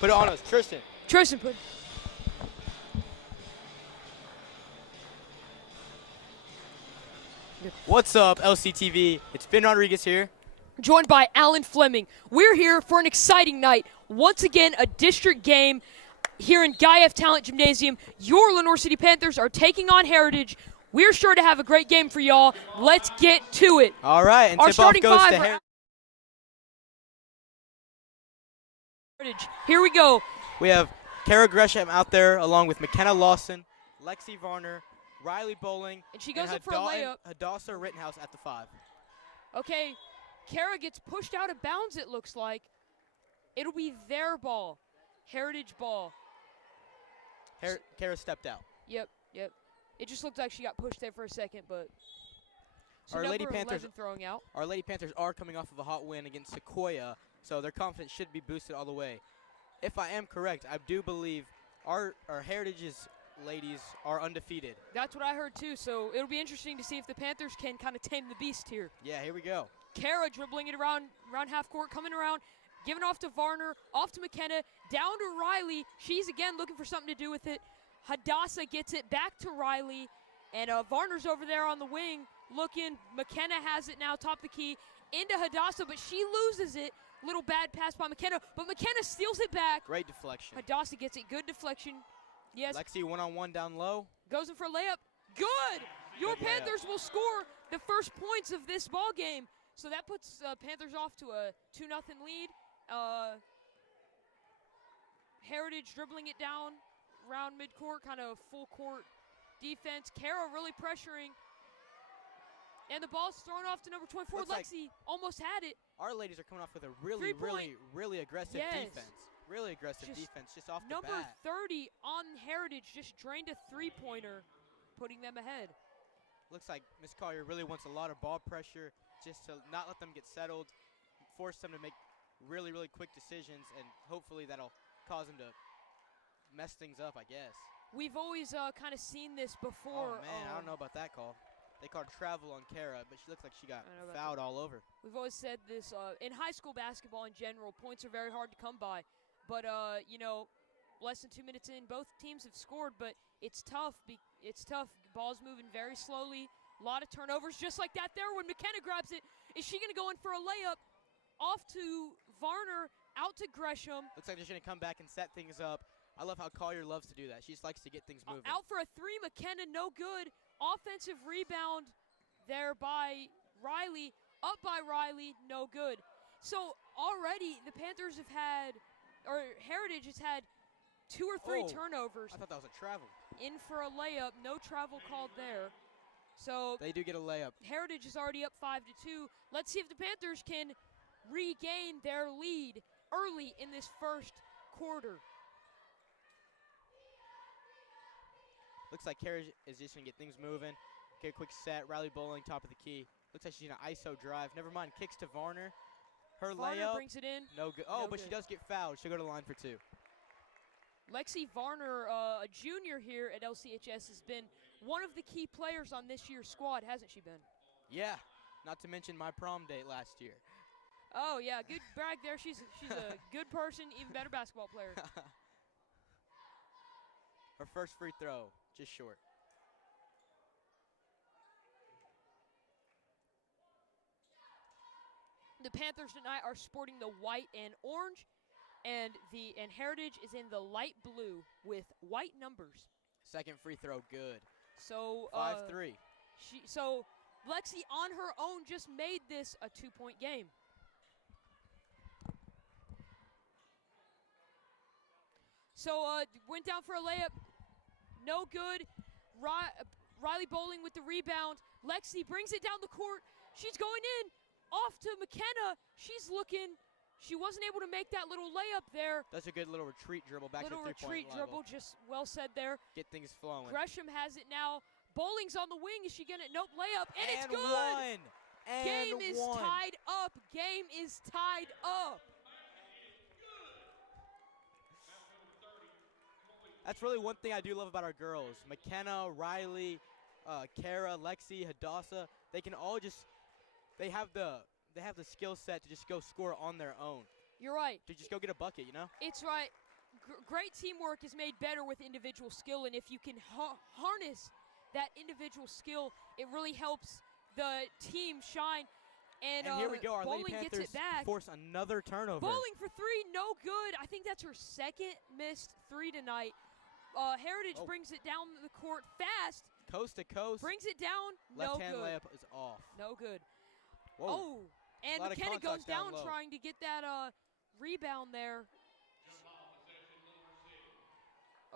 Put it on us, Tristan. Tristan, put. What's up, LCTV? It's Ben Rodriguez here. Joined by Alan Fleming. We're here for an exciting night. Once again, a district game here in Guy F. Talent Gymnasium. Your Lenoir City Panthers are taking on Heritage. We're sure to have a great game for y'all. Let's get to it. All right, and Our tip-off starting goes five to for Heritage. Here we go. We have Kara Gresham out there along with McKenna Lawson, Lexi Varner, Riley Bowling, And she goes up for a layup. Hadassah Rittenhouse at the 5. Okay, Kara gets pushed out of bounds, it looks like. It'll be their ball. Heritage ball. Kara stepped out. Yep. It just looked like she got pushed there for a second, but so Our Lady number Panthers 11 throwing out. Our Lady Panthers are coming off of a hot win against Sequoia, so their confidence should be boosted all the way. If I am correct, I do believe our Heritage's ladies are undefeated. That's what I heard too, so it'll be interesting to see if the Panthers can kind of tame the beast here. Yeah, here we go. Kara dribbling it around half court, coming around, giving off to Varner, off to McKenna, down to Riley. She's again looking for something to do with it. Hadassah gets it back to Riley, and Varner's over there on the wing looking. McKenna has it now, top of the key, into Hadassah, but she loses it. Little bad pass by McKenna, but McKenna steals it back. Great deflection. Hadassah gets it, good deflection. Yes. Lexi one-on-one down low. Goes in for a layup. Good! Your Good layup. Panthers will score the first points of this ball game. So that puts Panthers off to a 2-0 lead. Heritage dribbling it down around midcourt, kind of full court defense. Kara really pressuring. And the ball's thrown off to number 24. Looks Lexi almost had it. Our ladies are coming off with a really aggressive Yes. defense. Really aggressive defense just off the Number bat. 30 on Heritage just drained a three-pointer, putting them ahead. Looks like Miss Collier really wants a lot of ball pressure just to not let them get settled, force them to make really quick decisions, and hopefully that'll cause them to mess things up, I guess. We've always kind of seen this before. Oh, man, I don't know about that call. They called travel on Kara, but she looks like she got fouled all over. We've always said this in high school basketball in general, points are very hard to come by. But, less than 2 minutes in, both teams have scored, but it's tough. It's tough. Ball's moving very slowly. A lot of turnovers just like that there when McKenna grabs it. Is she going to go in for a layup? Off to Varner, out to Gresham. Looks like they're going to come back and set things up. I love how Collier loves to do that. She just likes to get things moving. Out for a three, McKenna, no good. Offensive rebound there by Riley. Up by Riley, no good. So already the Panthers have had, or Heritage has had 2 or 3 turnovers. I thought that was a travel. In for a layup, no travel called there. So they do get a layup. Heritage is already up 5-2. Let's see if the Panthers can regain their lead early in this first quarter. Looks like Kara is just going to get things moving. Okay, quick set. Riley Bowling, top of the key. Looks like she's going to ISO drive. Never mind. Kicks to Varner. Her Varner layup. brings it in. No good. Oh, but she does get fouled. She'll go to the line for 2. Lexi Varner, a junior here at LCHS, has been one of the key players on this year's squad, hasn't she been? Yeah, not to mention my prom date last year. Oh, yeah, good brag there. She's a good person, even better basketball player. Her first free throw, just short. The Panthers tonight are sporting the white and orange, and Heritage is in the light blue with white numbers. Second free throw, good. So 5-3. So Lexi on her own just made this a 2-point game. So went down for a layup, no good. Riley Bowling with the rebound. Lexi brings it down the court. She's going in. Off to McKenna. She's looking. She wasn't able to make that little layup there. That's a good little retreat dribble back to the three-point Little retreat dribble, just well said there. Get things flowing. Gresham has it now. Bowling's on the wing. Is she going to? Nope, layup, and it's good. One. Game is tied up. Game is tied up. That's really one thing I do love about our girls. McKenna, Riley, Kara, Lexi, Hadassah, they can all just they have the skill set to just go score on their own. You're right. To just go get a bucket, you know? It's right. great teamwork is made better with individual skill, and if you can harness that individual skill, it really helps the team shine. And here we go. Our Lady Bowling Panthers gets it back. force another turnover. Bowling for 3, no good. I think that's her second missed 3 tonight. Heritage brings it down the court fast. Coast to coast. Brings it down, no Left-hand good. layup is off. No good. Whoa. Oh, and Lot of McKenna goes contacts down down low. trying to get that rebound there.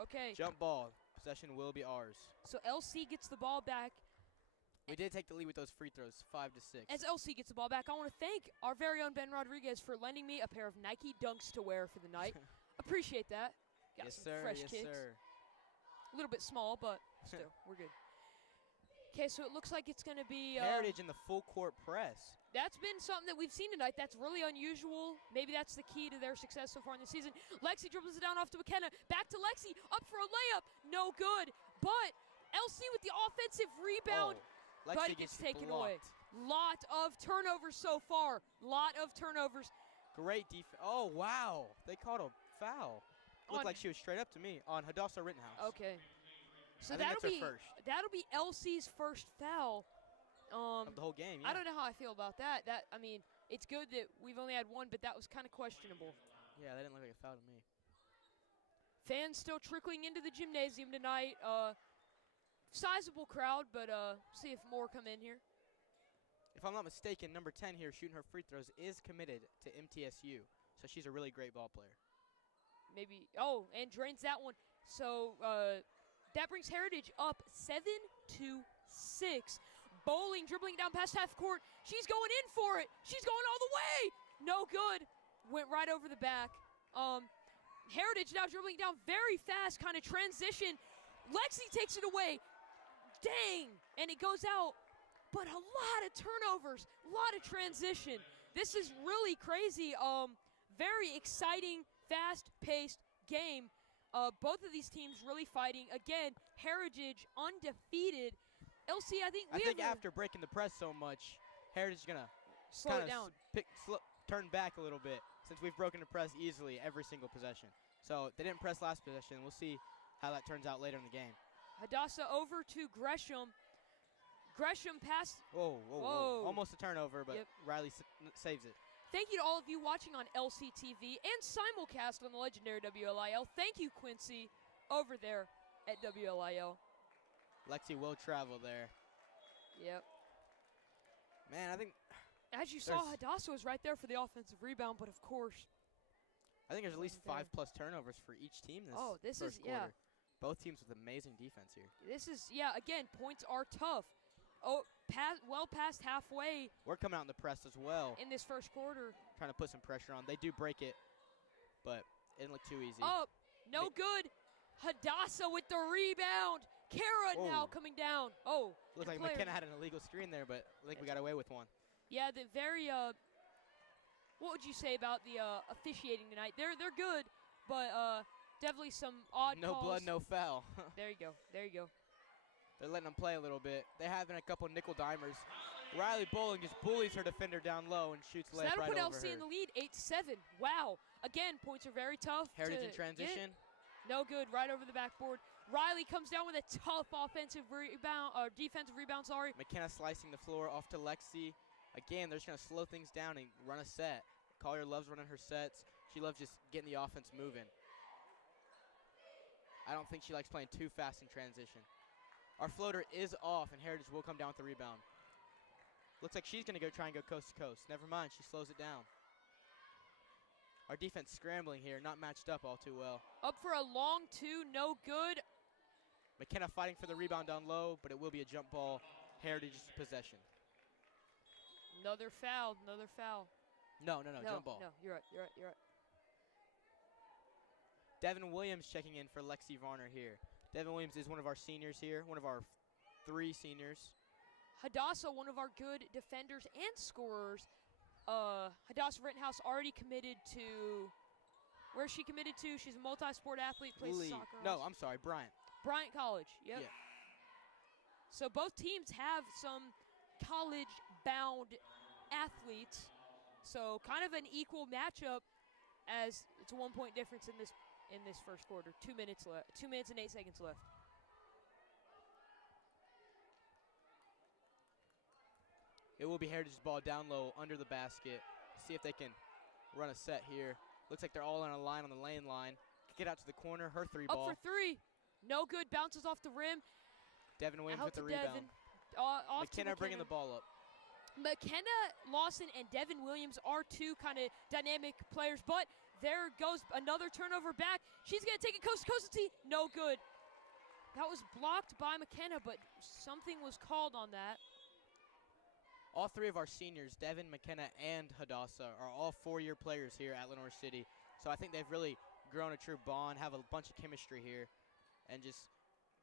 Okay. Jump ball. Possession will be ours. So LC gets the ball back. We did take the lead with those free throws, 5-6. As LC gets the ball back, I want to thank our very own Ben Rodriguez for lending me a pair of Nike Dunks to wear for the night. Appreciate that. Got Yes, some sir. fresh Yes, kicks. sir. A little bit small, but still, we're good. Okay, so it looks like it's going to be Heritage in the full court press. That's been something that we've seen tonight. That's really unusual. Maybe that's the key to their success so far in the season. Lexi dribbles it down off to McKenna. Back to Lexi. Up for a layup. No good. But LC with the offensive rebound. Lexi But it gets gets taken blocked. away. Lot of turnovers so far. Lot of turnovers. Great defense. Oh, wow. They called a foul. Looked On- like she was straight up to me on Hadassah Rittenhouse. Okay. So I think that'll that's be her first. that'll be LC's first foul. Of the whole game, yeah. I don't know how I feel about that. I mean, it's good that we've only had one, but that was kind of questionable. Yeah, that didn't look like a foul to me. Fans still trickling into the gymnasium tonight. Sizable crowd, but see if more come in here. If I'm not mistaken, number 10 here shooting her free throws is committed to MTSU. So she's a really great ball player. Maybe. Oh, and drains that one. So that brings Heritage up 7-6. Bowling dribbling down past half court. She's going in for it. She's going all the way. No good. Went right over the back. Heritage now dribbling down very fast, kind of transition. Lexi takes it away. Dang. And it goes out. But a lot of turnovers, a lot of transition. This is really crazy. Very exciting, fast-paced game. Both of these teams really fighting. Again, Heritage undefeated. LC, I think after breaking the press so much, Heritage is going to slow it down. Turn back a little bit since we've broken the press easily every single possession. So they didn't press last possession. We'll see how that turns out later in the game. Hadassah over to Gresham. Gresham passed. Whoa. Almost a turnover, but Yep. Riley saves it. Thank you to all of you watching on LCTV and simulcast on the legendary WLIL. Thank you, Quincy, over there at WLIL. Lexi will travel there. Yep. Man, I think As you saw, Hadassah was right there for the offensive rebound, but of course. there's at least Wasn't there. 5+ turnovers for each team This first is, quarter. Both teams with amazing defense here. This is, again, points are tough. Well past halfway We're coming out in the press as well, in this first quarter. trying to put some pressure on. They do break it, but it didn't look too easy. Up, no good. Hadassah with the rebound. Kara now Oh. coming down. Oh, Looked like player- McKenna had an illegal screen there, but I think we got away with one. yeah, the very what would you say about the officiating tonight? They're good, but definitely some odd No calls. blood, no foul. There you go. There you go. They're letting them play a little bit. They have been a couple nickel dimers. Riley Bowling just bullies her defender down low and shoots So layup that'll right put over LC her. in the lead, 8-7. Wow. Again, points are very tough. Heritage to in transition. get. No good. Right over the backboard. Riley comes down with a tough offensive rebound, or defensive rebound. Sorry. McKenna slicing the floor off to Lexi. Again, they're just going to slow things down and run a set. Collier loves running her sets. She loves just getting the offense moving. I don't think she likes playing too fast in transition. Our floater is off, and Heritage will come down with the rebound. Looks like she's going to go try and go coast to coast. Never mind, she slows it down. Our defense scrambling here, not matched up all too well. Up for a long two, no good. McKenna fighting for the rebound down low, but it will be a jump ball. Heritage's possession. Another foul, another foul. No, jump ball. No, you're right. Devin Williams checking in for Lexi Varner here. Devin Williams is one of our seniors here, one of our 3 seniors. Hadassah, one of our good defenders and scorers. Hadassah Rittenhouse already committed to, where's she committed to? She's a multi-sport athlete, plays soccer. No, I'm sorry, Bryant. Bryant College, yep. Yeah. So both teams have some college-bound athletes. So kind of an equal matchup, as it's a 1-point difference in in this first quarter. 2 minutes left. 2 minutes and 8 seconds left. It will be Heritage's ball down low under the basket. See if they can run a set here. Looks like they're all on a line on the lane line. Kick it out to the corner. Her three ball. Up for three. No good. Bounces off the rim. Devin Williams Out with the to rebound. Devin. Off to McKenna bringing the ball up. McKenna Lawson and Devin Williams are two kind of dynamic players, but there goes another turnover back. She's going to take it coast to coast and see. No good. That was blocked by McKenna, but something was called on that. All three of our seniors, Devin, McKenna, and Hadassah, are all four-year players here at Lenoir City. So I think they've really grown a true bond, have a bunch of chemistry here, and just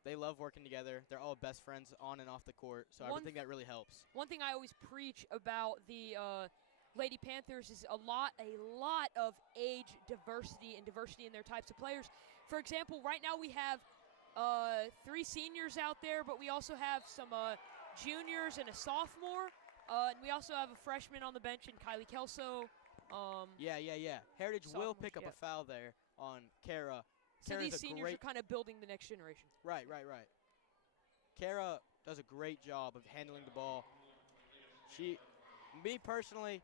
they love working together. They're all best friends on and off the court, so I think that really helps. One thing I always preach about the Lady Panthers is a lot of age diversity and diversity in their types of players. For example, right now we have 3 seniors out there, but we also have some juniors and a sophomore. And we also have a freshman on the bench in Kylie Kelso. Yeah. Heritage will pick up yep. a foul there on Kara. So these seniors are kind of building the next generation. Right. Kara does a great job of handling the ball. Me personally,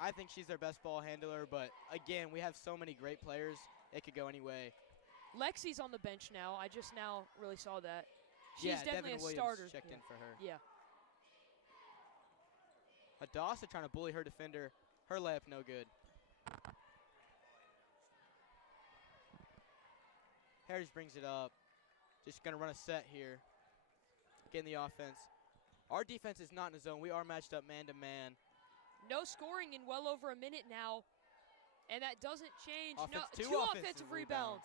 I think she's their best ball handler, but again, we have so many great players, it could go any way. Lexi's on the bench now. I just now really saw that. She's Yeah, definitely Devin a starter. Williams checked in for her. Yeah. Hadassah trying to bully her defender. Her layup no good. Heritage brings it up. Just going to run a set here. Getting the offense. Our defense is not in the zone. We are matched up man-to-man. No scoring in well over a minute now. And that doesn't change. Two two offensive rebounds.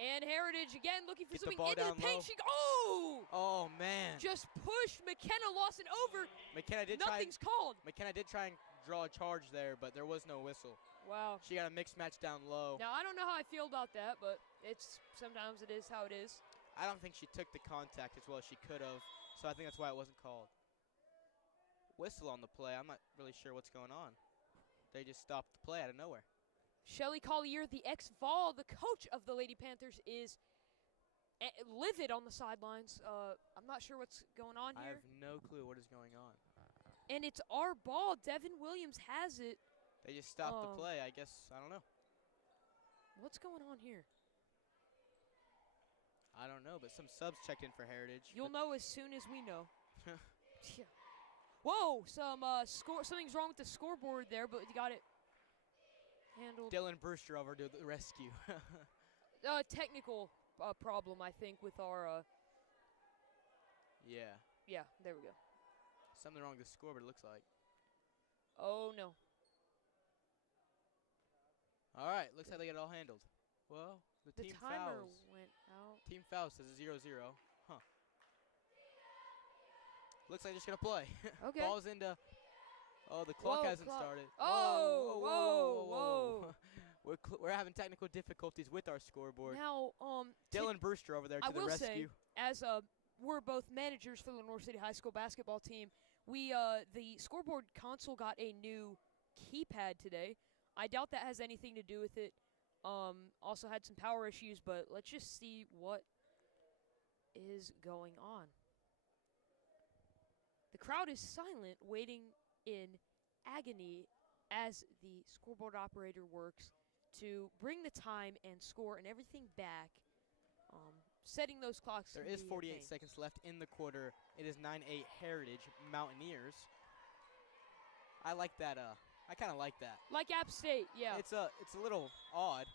And Heritage again looking for Get the something ball into the down paint. low. Oh, man. Just pushed McKenna Lawson over. Nothing's called. McKenna did try and draw a charge there, but there was no whistle. Wow. She got a mixed match down low. Now, I don't know how I feel about that, but sometimes it is how it is. I don't think she took the contact as well as she could have, so I think that's why it wasn't called. Whistle on the play. I'm not really sure what's going on. They just stopped the play out of nowhere. Shelly Collier, the ex-Vol, the coach of the Lady Panthers, is livid on the sidelines. I'm not sure what's going on here. I have no clue what is going on. And it's our ball. Devin Williams has it. They just stopped the play. I guess, I don't know. What's going on here? I don't know, but some subs checked in for Heritage. You'll know as soon as we know. Yeah. Whoa, something's wrong with the scoreboard there, but you got it handled. Dylan Brewster over to the rescue. Technical problem, I think, with our. Yeah. Yeah, there we go. Something wrong with the scoreboard, it looks like. Oh, no. All right, looks like they got it all handled. Well, the team timer fouls. went out. Team fouls says 0-0. Huh. Looks like they're just going to play. Okay. Ball's into. Oh, the clock hasn't started. Whoa. We're having technical difficulties with our scoreboard. Now, Dylan Brewster over there to the rescue. As we're both managers for the Lenoir City High School basketball team, we the scoreboard console got a new keypad today. I doubt that has anything to do with it. Also had some power issues, but let's just see what is going on. The crowd is silent, waiting in agony as the scoreboard operator works to bring the time and score and everything back, setting those clocks. There is 48 seconds left in the quarter. It is 9-8 Heritage Mountaineers. I like that. I kind of like that. Like App State, yeah. It's a little odd.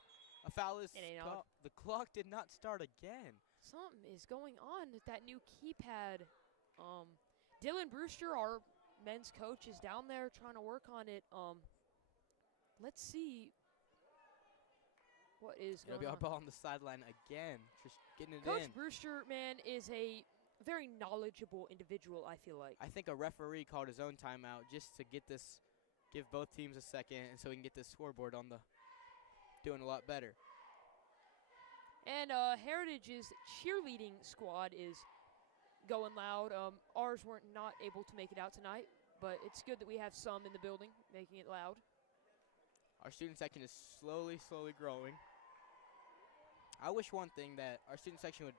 A foul is. It ain't odd. The clock did not start again. Something is going on with that new keypad. Dylan Brewster, our men's coach, is down there trying to work on it. Let's see what is going on. It'll be our ball on the sideline again, just getting it Coach in. Brewster, man, is a very knowledgeable individual, I feel like. I think a referee called his own timeout just to give both teams a second, and so we can get this scoreboard on the doing a lot better. And Heritage's cheerleading squad is going loud. Ours weren't not able to make it out tonight, but it's good that we have some in the building making it loud. Our student section is slowly growing. I wish one thing that our student section would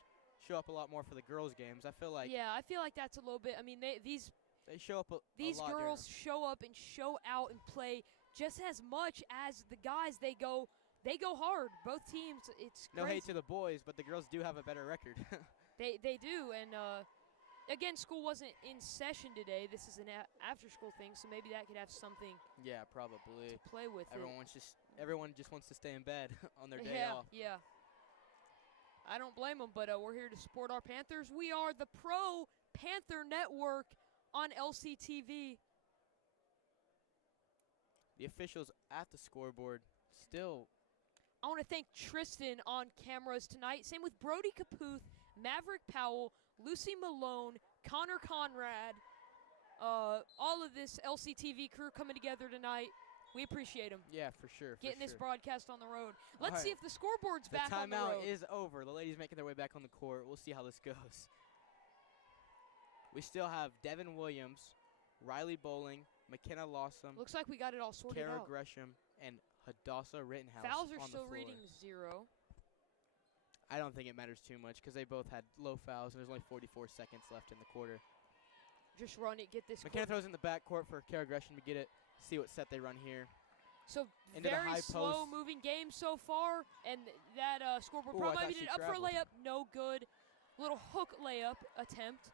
show up a lot more for the girls' games. I feel like I feel like that's a little bit. I mean, these show up these a lot girls show up and show out and play just as much as the guys. They go hard. Both teams. It's no crazy. hate to the boys, but the girls do have a better record. They do, and again, school wasn't in session today. This is an after-school thing, so maybe that could have something Yeah, probably. to play with. Everyone just wants to stay in bed on their day off. Yeah. I don't blame them, but we're here to support our Panthers. We are the Pro Panther Network on LCTV. The officials at the scoreboard still. I want to thank Tristan on cameras tonight. Same with Brody Caputh, Maverick Powell, Lucy Malone, Connor Conrad. All of this LCTV crew coming together tonight. We appreciate them. Yeah, for sure. Getting this broadcast on the road. Let's see if the scoreboard's the back on the road. timeout is over. The ladies making their way back on the court. We'll see how this goes. We still have Devin Williams, Riley Bowling, McKenna Lawson. Looks like we got it all sorted Kara out. Gresham, and Hadassah Rittenhouse Fouls are on still the floor. reading 0. I don't think it matters too much because they both had low fouls, and there's only 44 seconds left in the quarter. Just run it, get this. McKenna throws in the backcourt for Kara Gresham to get it, see what set they run here. So Into the very high slow post. moving game so far, and that scoreboard Ooh, I probably thought did she up for a traveled. layup, no good. Little hook layup attempt.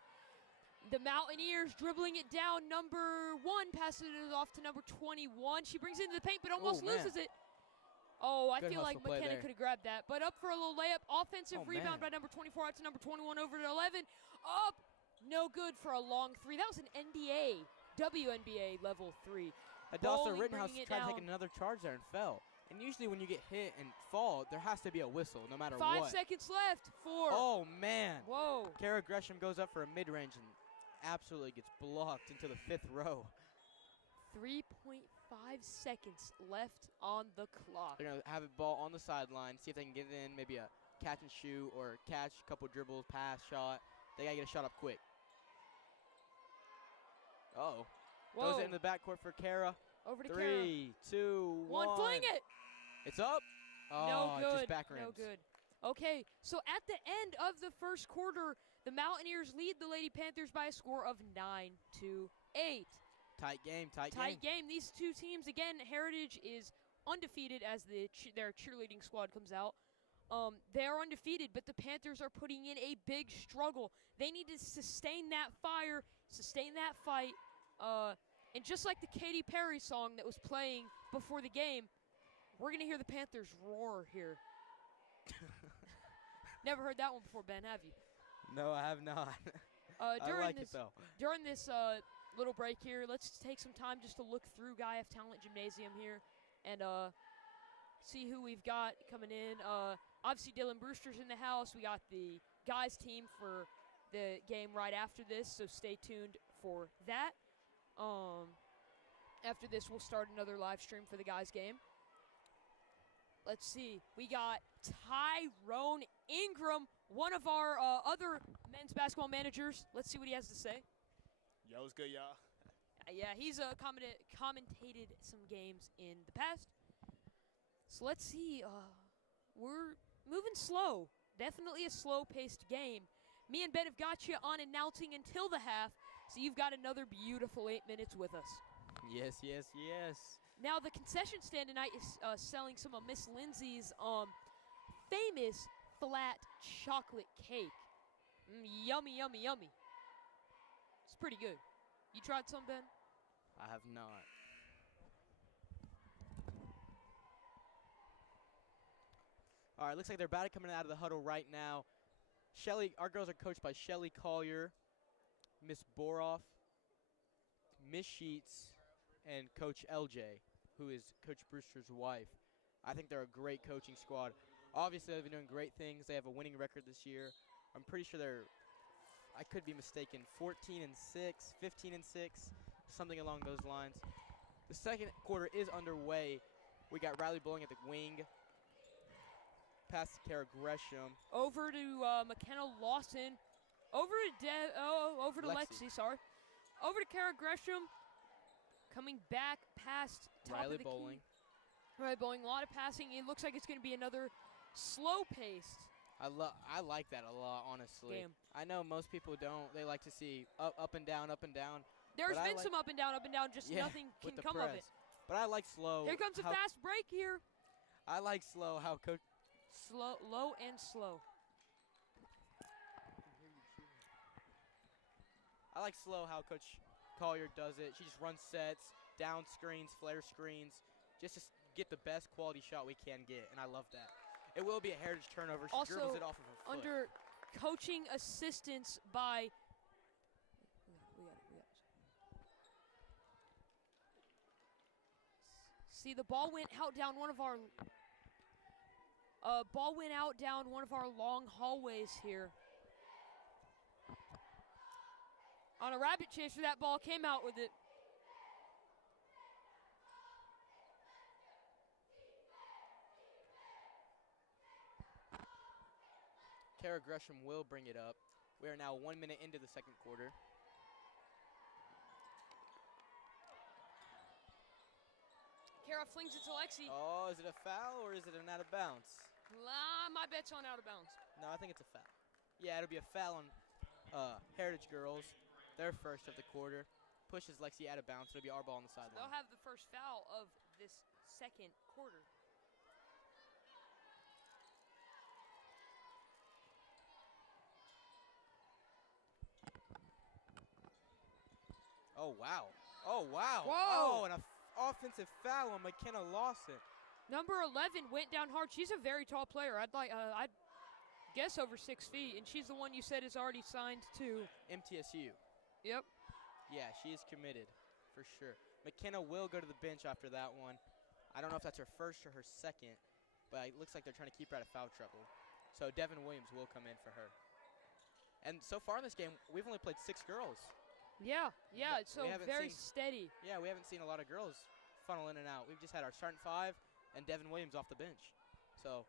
The Mountaineers dribbling it down. Number 1 passes it off to number 21. She brings it into the paint, but almost Ooh, man. loses it. Oh, I Good feel like hustle play McKenna there. could have grabbed that. But up for a little layup. Offensive Oh, rebound man. by number 24 out to number 21 over to 11. Up. No good for a long 3. That was an NBA, WNBA level 3. Hadassah Bowling, Rittenhouse bringing it tried to take down. another charge there and fell. And usually when you get hit and fall, there has to be a whistle no matter 5 what. seconds left. 4. Oh, man. Whoa. Kara Gresham goes up for a mid-range and absolutely gets blocked into the 5th row. 3.5 seconds left on the clock. They're going to have a ball on the sideline, see if they can get it in, maybe a catch and shoot or catch, a couple dribbles, pass, shot. They got to get a shot up quick. Uh-oh. Whoa. Throws it into the backcourt for Kara. Over to Kara. 3, 2, 1. Fling it. It's up. Oh, No good. just back rims. No good. Okay, so at the end of the first quarter, the Mountaineers lead the Lady Panthers by a score of 9-8. Tight game, tight game. These two teams, again, Heritage is undefeated as their cheerleading squad comes out. They are undefeated, but the Panthers are putting in a big struggle. They need to sustain that fire, sustain that fight. And just like the Katy Perry song that was playing before the game, we're going to hear the Panthers roar here. Never heard that one before, Ben, have you? No, I have not. I like it, though. During this little break here, let's take some time just to look through Guy F. Talent Gymnasium here and see who we've got coming in. Obviously, Dylan Brewster's in the house. We got the guys team for the game right after this, so stay tuned for that. After this, we'll start another live stream for the guys game. Let's see. We got Tyrone Ingram, one of our other men's basketball managers. Let's see what he has to say. Yo, what's good, y'all? Yeah, he's commentated some games in the past. So let's see. We're moving slow. Definitely a slow-paced game. Me and Ben have got you on announcing until the half, so you've got another beautiful 8 minutes with us. Yes, yes, yes. Now, the concession stand tonight is selling some of Miss Lindsay's famous flat chocolate cake. Yummy, yummy, yummy. It's pretty good. You tried some, Ben? I have not. All right, looks like they're about to come out of the huddle right now. Our girls are coached by Shelly Collier, Miss Boroff, Miss Sheets, and Coach LJ, who is Coach Brewster's wife. I think they're a great coaching squad. Obviously, they've been doing great things. They have a winning record this year. I'm pretty sure I could be mistaken, 14-6, 15-6, something along those lines. The second quarter is underway. We got Riley Bowling at the wing. Pass to Kara Gresham. Over to McKenna Lawson. Over to Lexi, sorry. Over to Kara Gresham. Coming back past top Riley of the Bowling. key. Right, bowling, a lot of passing. It looks like it's going to be another slow-paced I like that a lot, honestly. game. I know most people don't. They like to see up and down, up and down. There's But I been like- some up and down, just Yeah, nothing can with the come press. of it. But I like slow. Here comes a how- fast break here. I like slow how Coach. Slow, low and slow. I like slow how Coach Collier does it. She just runs sets, down screens, flare screens, just to get the best quality shot we can get, and I love that. It will be a Heritage turnover. She Also, dribbles it off of her foot. Under coaching assistance by. We got it. See, the ball went out down one of our. Ball went out down one of our long hallways here. On a rabbit chaser, that ball came out with it. Kara Gresham will bring it up. We are now 1 minute into the second quarter. Kara flings it to Lexi. Oh, is it a foul or is it an out of bounds? My bet's on out of bounds. No, I think it's a foul. Yeah, it'll be a foul on Heritage girls. Their first of the quarter. Pushes Lexi out of bounds. It'll be our ball on the sideline. They'll have the first foul of this second quarter. Oh, wow. Oh, wow. Whoa. Oh, and an offensive foul on McKenna Lawson. Number 11 went down hard. She's a very tall player. I'd guess over 6 feet, and she's the one you said is already signed to. MTSU. Yep. Yeah, she is committed for sure. McKenna will go to the bench after that one. I don't know if that's her first or her second, but it looks like they're trying to keep her out of foul trouble. So Devin Williams will come in for her. And so far in this game, we've only played 6 girls. Yeah, But so we haven't very seen- steady. Yeah, we haven't seen a lot of girls funnel in and out. We've just had our starting 5 and Devin Williams off the bench. So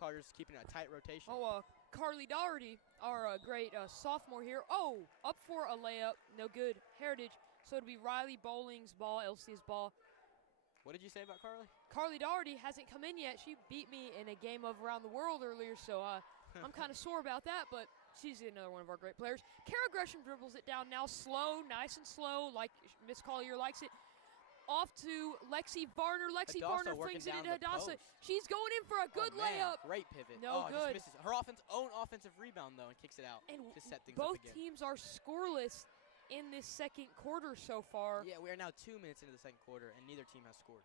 Carter's keeping a tight rotation. Oh, Carly Doherty, our great sophomore here. Oh, up for a layup. No good. Heritage. So it'll be Riley Bowling's ball, LC's ball. What did you say about Carly? Carly Doherty hasn't come in yet. She beat me in a game of Around the World earlier, so I'm kind of sore about that, but she's another one of our great players. Kara Gresham dribbles it down now, slow, nice and slow, like Miss Collier likes it. Off to Lexi Varner. Lexi Hadassah Varner working flings it down into the Hadassah. post. She's going in for a good Oh, man, layup. Great pivot. No oh, good. Just misses. Her own offensive rebound, though, and kicks it out And to set things both up again. teams are scoreless in this second quarter so far. Yeah, we are now 2 minutes into the second quarter, and neither team has scored.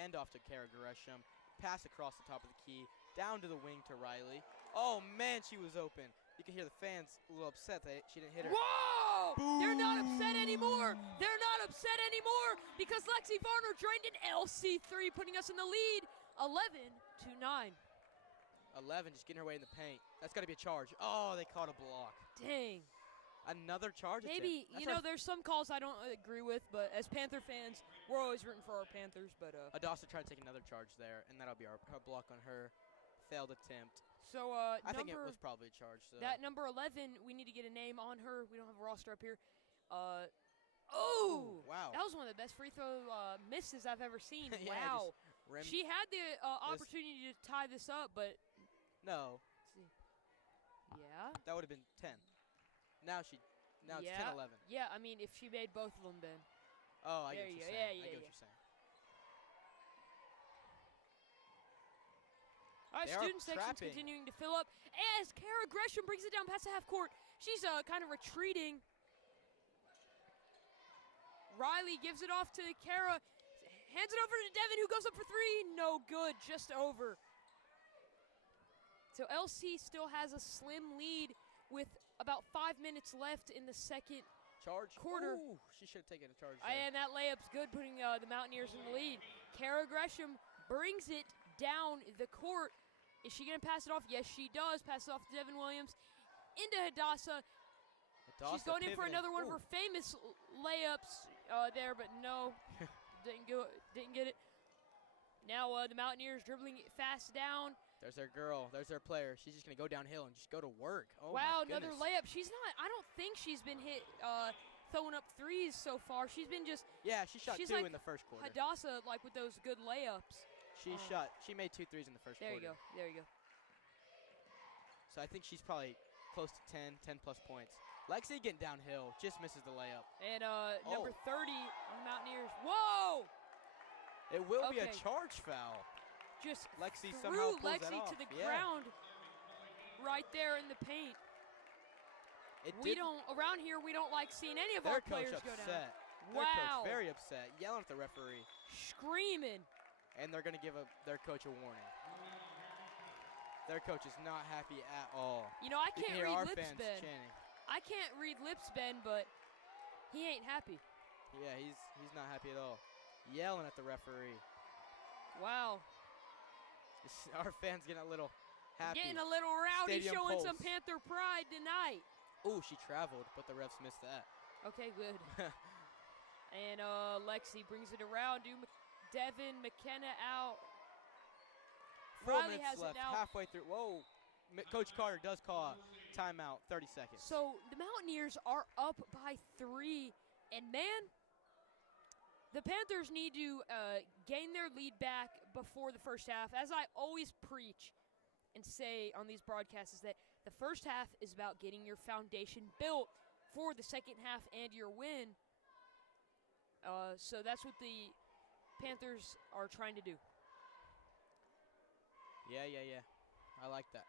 Handoff to Kara Gresham. Pass across the top of the key. Down to the wing to Riley. Oh, man, she was open. You can hear the fans a little upset that she didn't hit her. Whoa! They're not upset anymore. They're not upset anymore because Lexi Varner drained an LC3, putting us in the lead 11-9. 11 just getting her way in the paint. That's got to be a charge. Oh, they caught a block. Dang. Another charge Maybe, attempt. you know, there's some calls I don't agree with, but as Panther fans, we're always rooting for our Panthers. But Hadassah tried to take another charge there, and that'll be our block on her. Failed attempt. So I think it was probably a charge. So. that number 11, we need to get a name on her. We don't have a roster up here. Oh! Wow. That was one of the best free throw misses I've ever seen. Yeah, Wow. Rim. She had the opportunity to tie this up, but No, yeah. that would have been 10. Now it's Yeah. 10-11. Yeah, I mean, if she made both of them, then. Oh, I There get what you you're go. saying. Yeah, I yeah, get yeah. what you're saying. All right, They are student section's trapping. continuing to fill up as Kara Gresham brings it down past the half court. She's kind of retreating. Riley gives it off to Kara, hands it over to Devin, who goes up for 3. No good, just over. So LC still has a slim lead with about 5 minutes left in the second Charge. quarter. Ooh, she should have taken a charge there. And that layup's good, putting the Mountaineers in the lead. Kara Gresham brings it down the court. Is she going to pass it off? Yes, she does. Pass it off to Devin Williams into Hadassah. She's going in for pivoting. another one of Ooh. her famous layups there, but no, didn't get it. Now the Mountaineers dribbling it fast down. There's their girl. There's their player. She's just going to go downhill and just go to work. Oh, Wow, my another goodness. layup. She's not. I don't think she's been hit throwing up threes so far. She's been just Yeah, she shot she's 2 like in the first quarter. Hadassah, like with those good layups. She made 2 threes in the first There quarter. you go. There you go. So I think she's probably close to 10 plus points. Lexi getting downhill, just misses the layup. And number 30 on the Mountaineers. Whoa! It will be a Okay. charge foul. Just Lexi threw somehow pulls that Lexi off. to the Yeah. ground right there in the paint. We don't around here. We don't like seeing any of Their our coach players upset. go down. Their Wow! coach very upset, yelling at the referee, Screaming. and they're going to give their coach a warning. Their coach is not happy at all. You know, I You can can't hear read our lips, fans Ben. chanting. I can't read lips, Ben, but he ain't happy. Yeah, he's not happy at all. Yelling at the referee. Wow. Our fans getting a little happy. Getting a little rowdy, Stadium showing some pulse. Panther pride tonight. Ooh, she traveled, but the refs missed that. Okay, good. And Lexi brings it around. Devin McKenna out. 4 Riley minutes has it left, now. halfway through. Whoa. Coach Carter does call a timeout, 30 seconds. So the Mountaineers are up by 3, and man, the Panthers need to gain their lead back before the first half. As I always preach and say on these broadcasts, is that the first half is about getting your foundation built for the second half and your win. So that's what the Panthers are trying to do. Yeah. I like that.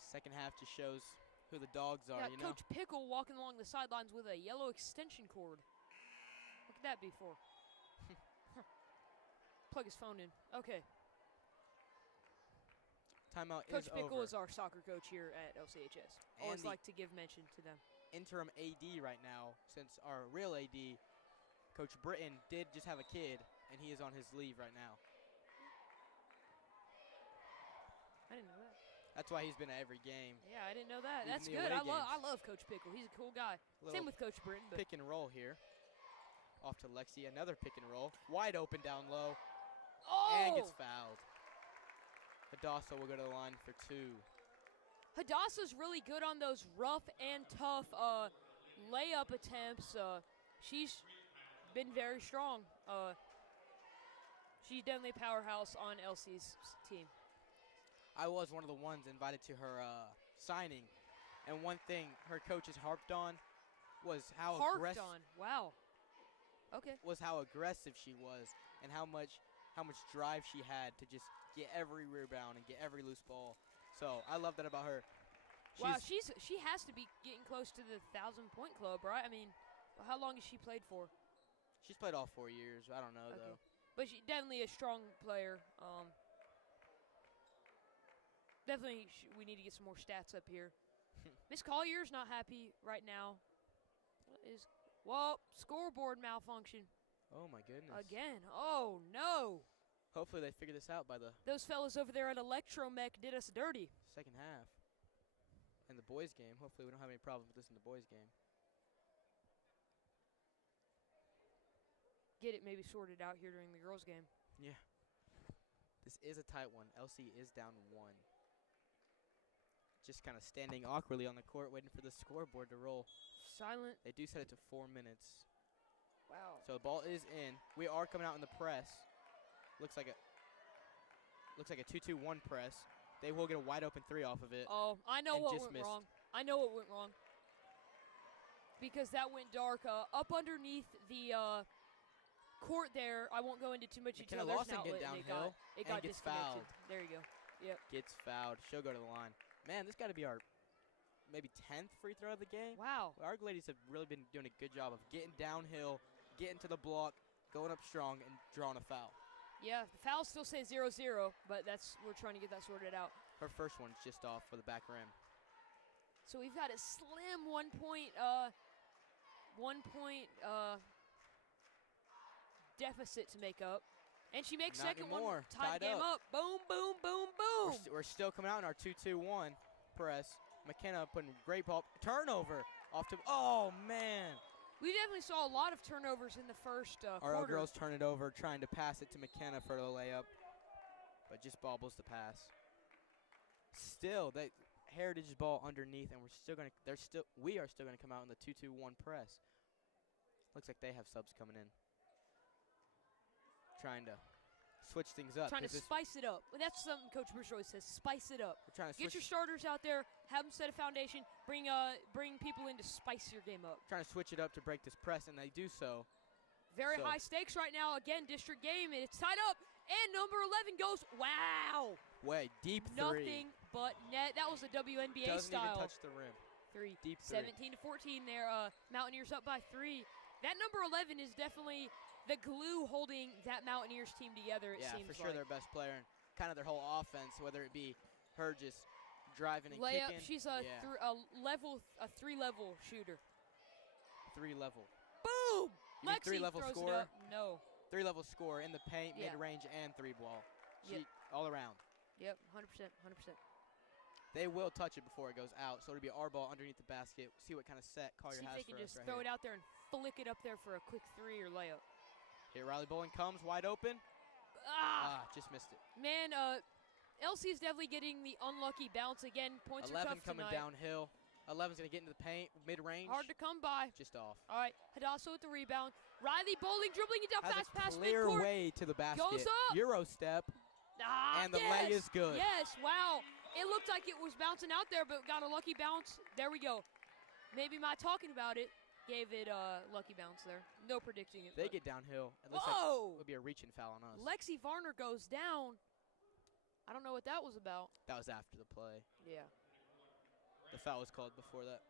Second half just shows who the dogs are, Got you know? Coach Pickle walking along the sidelines with a yellow extension cord. What could that be for? Plug his phone in. Okay. Timeout Coach is Pickle over. is our soccer coach here at LCHS. And Always the- like to give mention to them. Interim AD right now, since our real AD, Coach Britton, did just have a kid, and he is on his leave right now. I didn't know that. That's why he's been at every game. Yeah, I didn't know that. Even That's the good. away I games. love Coach Pickle. He's a cool guy. Little Same with Coach Britton. But pick and roll here. Off to Lexi, another pick and roll. Wide open down low, and gets fouled. Hadassah will go to the line for 2. Hadassah's really good on those rough and tough layup attempts. She's been very strong. She's definitely a powerhouse on LC's team. I was one of the ones invited to her signing, and one thing her coaches harped on was how aggressive Wow. Okay. she was, and how much drive she had to just get every rebound and get every loose ball. So I love that about her. Wow, she has to be getting close to the 1,000-point club, right? I mean, how long has she played for? She's played all 4 years. I don't know though. But she's definitely a strong player. Definitely, we need to get some more stats up here. Miss Collier's not happy right now. Whoa, scoreboard malfunction. Oh my goodness. Again. Oh, no. Hopefully they figure this out by the Those fellas over there at Electromech did us dirty. second half. In the boys' game. Hopefully we don't have any problems with this in the boys' game. Get it maybe sorted out here during the girls' game. Yeah. This is a tight one. LC is down 1. Just kind of standing awkwardly on the court waiting for the scoreboard to roll. Silent. They do set it to 4 minutes. Wow. So the ball is in. We are coming out in the press. Looks like a 2-2-1 press. They will get a wide open 3 off of it. Oh, I know And what just went missed. wrong. I know what went wrong. Because that went dark. Up underneath the court there, I won't go into too much detail. McKenna There's an Lawson get outlet, and downhill it and got gets disconnected. fouled. There you go. Yep. Gets fouled. She'll go to the line. Man, this got to be our maybe 10th free throw of the game. Wow. Our ladies have really been doing a good job of getting downhill, getting to the block, going up strong, and drawing a foul. Yeah, the foul still says 0-0, but we're trying to get that sorted out. Her first one's just off for the back rim. So we've got a slim 1 point deficit to make up. And she makes Not second anymore. one, tie Tied the game up. up. Boom, boom, boom, boom. We're still coming out in our 2-2-1 press. McKenna putting great ball. Turnover off to, oh, man. We definitely saw a lot of turnovers in the first Our quarter. girls turn it over, trying to pass it to McKenna for the layup, but just bobbles the pass. Still, Heritage ball underneath, and we are still gonna come out in the 2-2-1 press. Looks like they have subs coming in, trying to switch things up. Trying to spice it up. Well, that's something Coach Bruce always says, spice it up. We're trying to Get your starters out there, have them set a foundation, bring people in to spice your game up. trying to switch it up to break this press, and they do so. Very high stakes right now. Again, district game, and it's tied up. And number 11 goes, wow. Way deep Nothing but net. That was a WNBA Doesn't style. even touch the rim. Deep three. 17-14 there. Mountaineers up by 3. That number 11 is definitely the glue holding that Mountaineers team together, it seems for sure, like. their best player and kind of their whole offense, whether it be her just driving and Layup, kicking. she's a 3-level shooter. 3-level. Boom! You mean Lexi 3-level throws scorer? it up. No. 3-level score in the paint, Yeah. mid-range, and 3-ball. Yep. All around. Yep, 100%, 100%. They will touch it before it goes out, so it'll be our ball underneath the basket. See what kind of set Collier See if has they can for just us right throw here. it out there and flick it up there for a quick 3 or layup. Here, Riley Bowling comes wide open. Just missed it. Man, LC is definitely getting the unlucky bounce again. Points are 11 tough coming tonight. downhill. 11's going to get into the paint, mid-range. Hard to come by. Just off. All right, Hadassah with the rebound. Riley Bowling dribbling it down Has fast a past clear midcourt. way to the basket. Goes up. Euro step. And the lay is good. Yes, wow. It looked like it was bouncing out there, but got a lucky bounce. There we go. Maybe my talking about it gave it a lucky bounce there. No predicting it. They get downhill. It looks Whoa! like it would be a reaching foul on us. Lexi Varner goes down. I don't know what that was about. That was after the play. Yeah. The foul was called before that.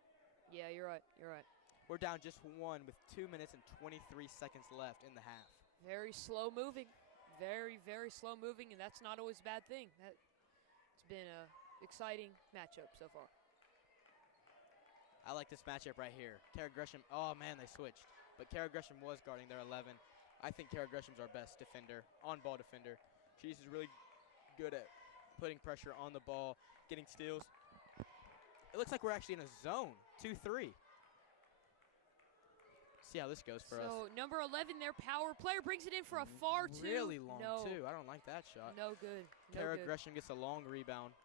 Yeah, you're right. You're right. We're down just 1 with 2 minutes and 23 seconds left in the half. Very slow moving. Very, very slow moving, and that's not always a bad thing. It's been a exciting matchup so far. I like this matchup right here. Kara Gresham, oh man, they switched. But Kara Gresham was guarding their 11. I think Kara Gresham's our best defender, on-ball defender. She's really good at putting pressure on the ball, getting steals. It looks like we're actually in a zone, 2-3. See how this goes for us. So number 11, their power player, brings it in for a far two. Really long too. I don't like that shot. No good. Kara Gresham gets a long rebound.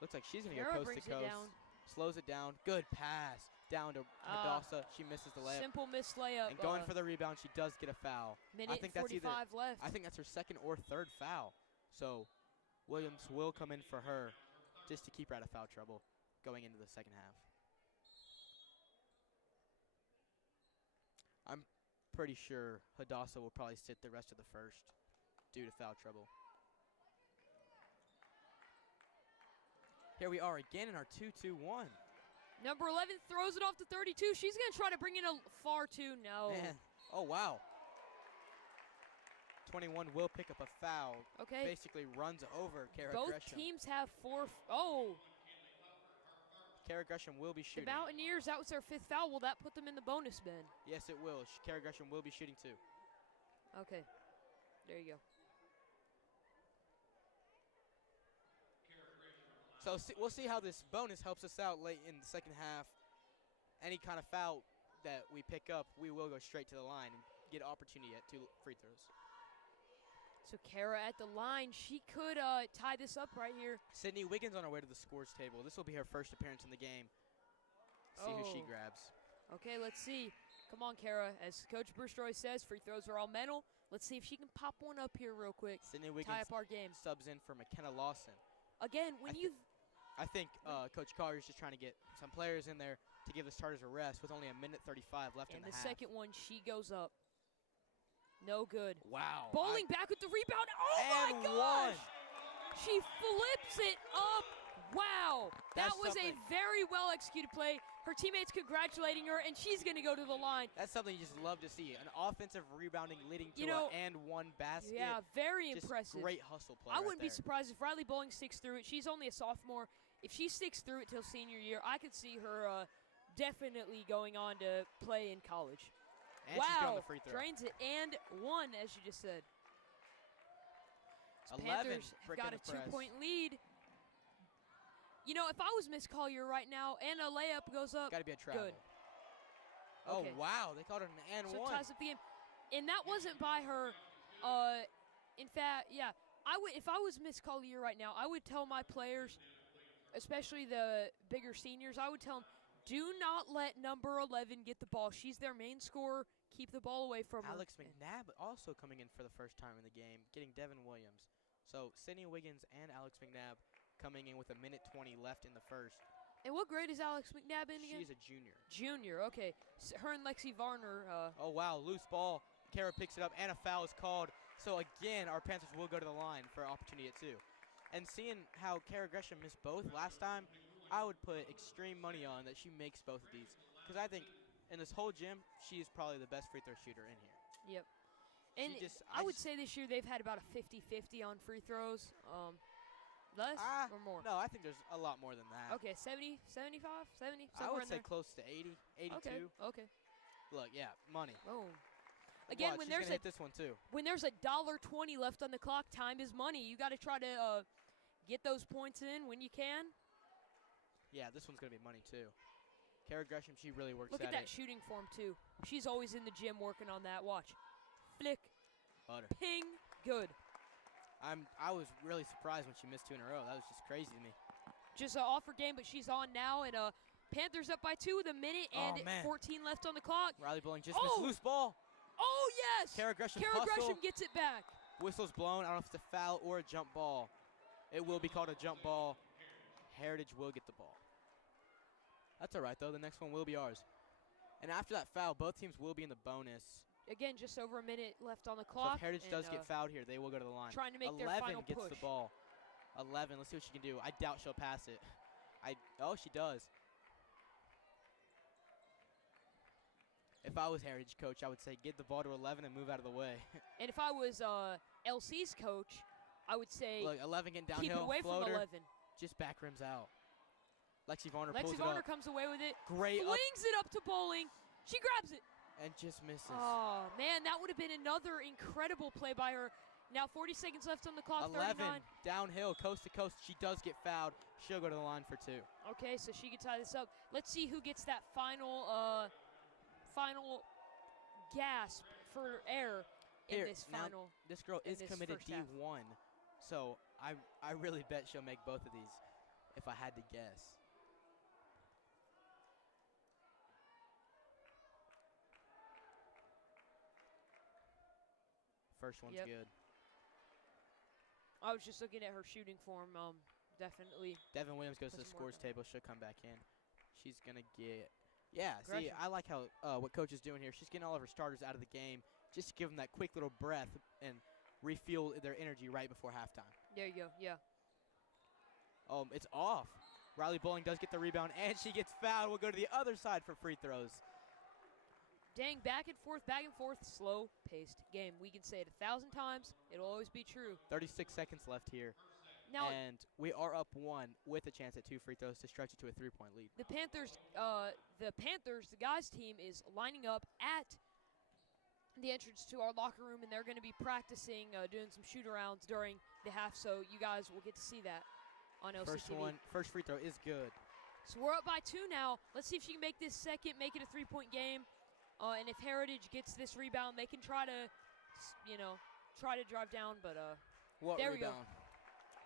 Looks like she's going to go coast to coast. Down. Slows it down. Good pass. Down to Hadassah. She misses the layup. Simple missed layup. And going for the rebound, she does get a foul. Minute I think 45 that's left. I think that's her second or third foul. So Williams will come in for her just to keep her out of foul trouble going into the second half. I'm pretty sure Hadassah will probably sit the rest of the first due to foul trouble. Here we are again in our 2-2-1. Number 11 throws it off to 32. She's going to try to bring in a far two. No. Man. Oh, wow. 21 will pick up a foul. Okay. Basically runs over Kara Both Gresham. teams have 4. Kara Gresham will be shooting. The Mountaineers, that was their 5th foul. Will that put them in the bonus bin? Yes, it will. Kara Gresham will be shooting too. Okay. There you go. So we'll see how this bonus helps us out late in the second half. Any kind of foul that we pick up, we will go straight to the line and get an opportunity at 2 free throws. So Kara at the line. She could tie this up right here. Sydney Wiggins on her way to the scores table. This will be her first appearance in the game. See who she grabs. Okay, let's see. Come on, Kara. As Coach Bruce says, free throws are all mental. Let's see if she can pop one up here real quick. Sydney Wiggins tie up our game. subs in for McKenna Lawson. Again, I think Coach Collier's just trying to get some players in there to give the starters a rest with only a minute 35 left in the half. And the second one, she goes up. No good. Wow. Bowling back with the rebound. Oh, my gosh. She flips it up. Wow. That was a very well-executed play. Her teammates congratulating her, and she's going to go to the line. That's something you just love to see. An offensive rebounding leading to an and one basket. Yeah, very just impressive. Great hustle play. I wouldn't be surprised if Riley Bowling sticks through it. She's only a sophomore. If she sticks through it till senior year, I could see her definitely going on to play in college. And she's got the free throw. Drains it, and one, as you just said. 11 Panthers have got a 2-point lead. You know, if I was Miss Collier right now and a layup goes up, got to be a travel. good. Oh, okay. wow. They called it an and so one. So ties up the game. And that wasn't by her. In fact, yeah, if I was Miss Collier right now, I would tell my players especially the bigger seniors, I would tell them, do not let number 11 get the ball. She's their main scorer. Keep the ball away from her. Alex McNabb also coming in for the first time in the game, getting Devin Williams. So Sydney Wiggins and Alex McNabb coming in with 1:20 left in the first. And what grade is Alex McNabb in again? She's a junior. Junior, okay. Her and Lexi Varner. Oh, wow, loose ball. Kara picks it up, and a foul is called. So, again, our Panthers will go to the line for opportunity at 2. And seeing how Kara Gresham missed both last time, I would put extreme money on that she makes both of these. Because I think in this whole gym, she is probably the best free throw shooter in here. Yep. And I would say this year they've had about a 50-50 on free throws. Less or more? No, I think there's a lot more than that. Okay, 70, 75, 70, I would in say there? close to 80, 82. Okay. Look, yeah, money. Boom. Again, Watch, when she's there's gonna hit this one too. when there's $1.20 left on the clock, time is money. You got to try to get those points in when you can. Yeah, this one's gonna be money too. Kara Gresham, she really works Look at that shooting form too. She's always in the gym working on that. Watch, flick, Butter. ping, good. I was really surprised when she missed 2 in a row. That was just crazy to me. Just off her game, but she's on now, and Panthers up by 2 with 1 minute and 14 left on the clock. Riley Bowling just missed loose ball. Oh yes! Kara Gresham gets it back. Whistle's blown. I don't know if it's a foul or a jump ball. It will be called a jump ball. Heritage will get the ball. That's all right, though. The next one will be ours. And after that foul, both teams will be in the bonus. Again, just over 1 minute left on the So clock. if Heritage does get fouled here, they will go to the line. Trying to make 11 their final gets push. the ball. 11. Let's see what she can do. I doubt she'll pass it. Oh, she does. If I was Heritage coach, I would say get the ball to 11 and move out of the way. And if I was LC's coach, I would say Look, 11 getting downhill. keep it away floater, from 11. just back rims out. Lexi Varner pulls it Lexi Varner up. comes away with it. Great. Flings it up to Bowling. She grabs it. And just misses. Oh, man, that would have been another incredible play by her. Now 40 seconds left on the clock, 11 39. downhill, coast to coast. She does get fouled. She'll go to the line for 2. Okay, so she can tie this up. Let's see who gets that final gasp for air in this final. This girl is committed D1, so I really bet she'll make both of these if I had to guess. First one's good. I was just looking at her shooting form. Definitely. Devin Williams goes to the scores table. She'll come back in. She's going to get – yeah, Gresham. see, I like how what Coach is doing here. She's getting all of her starters out of the game just to give them that quick little breath and refuel their energy right before halftime. There you go, yeah. It's off. Riley Bowling does get the rebound, and she gets fouled. We'll go to the other side for free throws. Dang, back and forth, slow-paced game. We can say it 1,000 times. It'll always be true. 36 seconds left here. Now, and we are up 1 with a chance at 2 free throws to stretch it to a 3-point lead. The Panthers, the guys team is lining up at the entrance to our locker room, and they're going to be practicing, doing some shoot-arounds during the half, so you guys will get to see that on LCTV. First free throw is good. So we're up by 2 now. Let's see if she can make this second, make it a 3-point game. And if Heritage gets this rebound, they can try to drive down, but what there rebound? we go.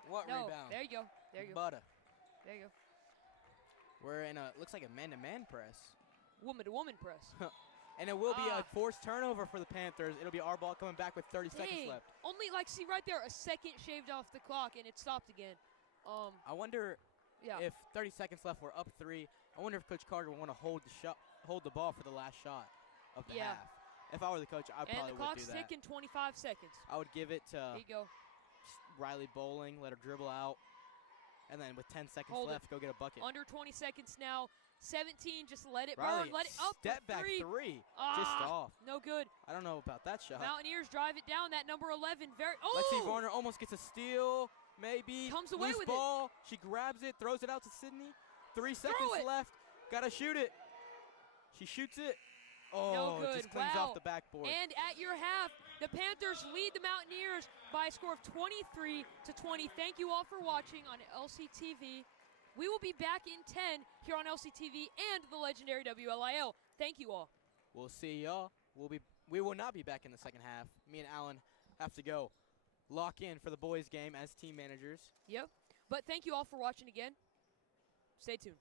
What rebound? There you go. There you go. Butter. There you go. We're in looks like a man-to-man press. Woman-to-woman press. And it will be a forced turnover for the Panthers. It'll be our ball coming back with 30 seconds left. Only, see right there, a second shaved off the clock, and it stopped again. I wonder if 30 seconds left, we're up 3. I wonder if Coach Carter would want to hold the ball for the last shot of the half. If I were the coach, I probably would do that. And the clock's ticking, 25 seconds. I would give it to there you go. Riley Bowling, let her dribble out, and then with 10 seconds left, go get a bucket. Under 20 seconds now. 17, just let it Riley, burn. Let it up. Step back 3. Just off. No good. I don't know about that shot. Mountaineers drive it down. That number 11. Lexi Varner almost gets a steal. Maybe. Comes away Loose with ball. She grabs it, throws it out to Sydney. 3 seconds left. Gotta shoot it. She shoots it. Oh, no good. It just clings off the backboard. And at your half, the Panthers lead the Mountaineers by a score of 23-20. Thank you all for watching on LCTV. We will be back in 10 here on LCTV and the legendary WLIL. Thank you all. We'll see y'all. We will not be back in the second half. Me and Alan have to go lock in for the boys game as team managers. Yep. But thank you all for watching again. Stay tuned.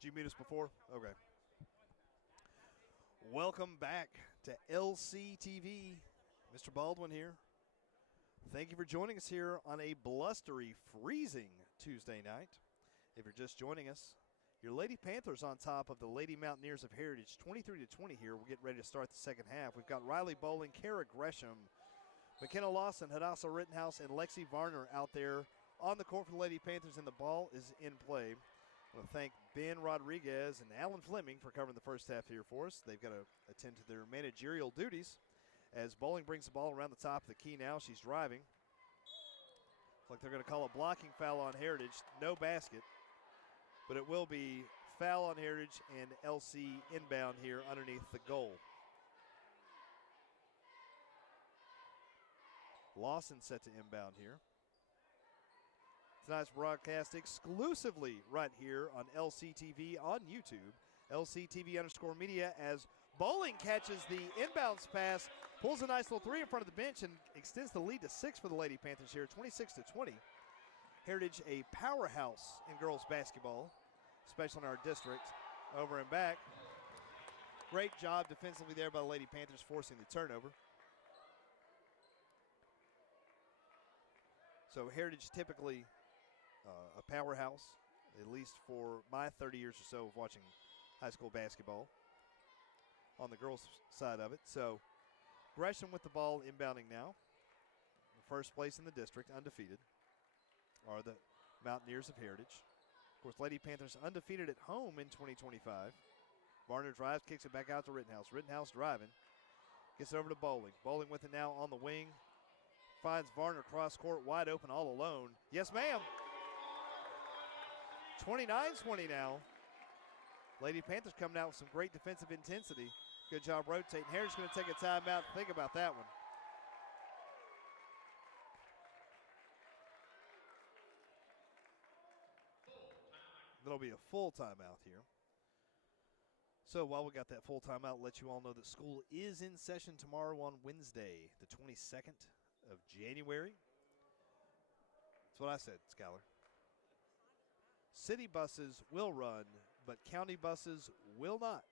Did you meet us before? Okay. Welcome back to LCTV. Mr. Baldwin here. Thank you for joining us here on a blustery, freezing Tuesday night. If you're just joining us, your Lady Panthers on top of the Lady Mountaineers of Heritage, 23-20 here. We're getting ready to start the second half. We've got Riley Bowling, Kara Gresham, McKenna Lawson, Hadassah Rittenhouse, and Lexi Varner out there on the court for the Lady Panthers, and the ball is in play. I want to thank Ben Rodriguez and Alan Fleming for covering the first half here for us. They've got to attend to their managerial duties as Bowling brings the ball around the top of the key now. She's driving. Looks like they're going to call a blocking foul on Heritage. No basket, but it will be foul on Heritage and LC inbound here underneath the goal. Lawson set to inbound here. Tonight's broadcast exclusively right here on LCTV on YouTube. LCTV_media as Bowling catches the inbounds pass, pulls a nice little three in front of the bench, and extends the lead to 6 for the Lady Panthers here, 26-20. Heritage, a powerhouse in girls basketball, especially in our district. Over and back. Great job defensively there by the Lady Panthers, forcing the turnover. So Heritage typically a powerhouse, at least for my 30 years or so of watching high school basketball on the girls' side of it. So Gresham with the ball inbounding now. First place in the district, undefeated, are the Mountaineers of Heritage. Of course, Lady Panthers undefeated at home in 2025. Varner drives, kicks it back out to Rittenhouse. Rittenhouse driving, gets it over to Bowling. Bowling with it now on the wing. Finds Varner cross court wide open all alone. Yes, ma'am. 29-20 now. Lady Panthers coming out with some great defensive intensity. Good job rotating. Heritage going to take a timeout. Think about that one. There'll be a full timeout here. So while we got that full timeout, let you all know that school is in session tomorrow on Wednesday, the 22nd of January. That's what I said, Skylar. City buses will run, but county buses will not.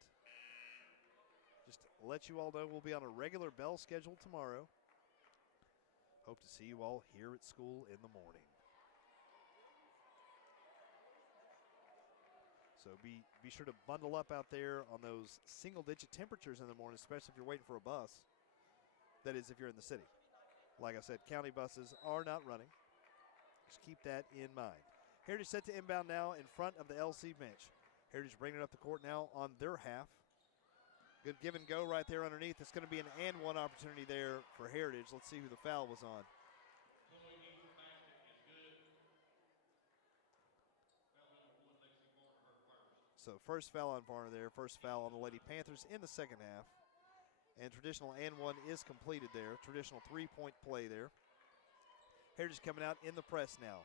Just to let you all know, we'll be on a regular bell schedule tomorrow. Hope to see you all here at school in the morning. So be sure to bundle up out there on those single-digit temperatures in the morning, especially if you're waiting for a bus. That is, if you're in the city. Like I said, county buses are not running. Just keep that in mind. Heritage set to inbound now in front of the LC bench. Heritage bringing it up the court now on their half. Good give and go right there underneath. It's going to be an and one opportunity there for Heritage. Let's see who the foul was on. So first foul on Varner there. First foul on the Lady Panthers in the second half. And traditional and one is completed there. Traditional three-point play there. Heritage coming out in the press now.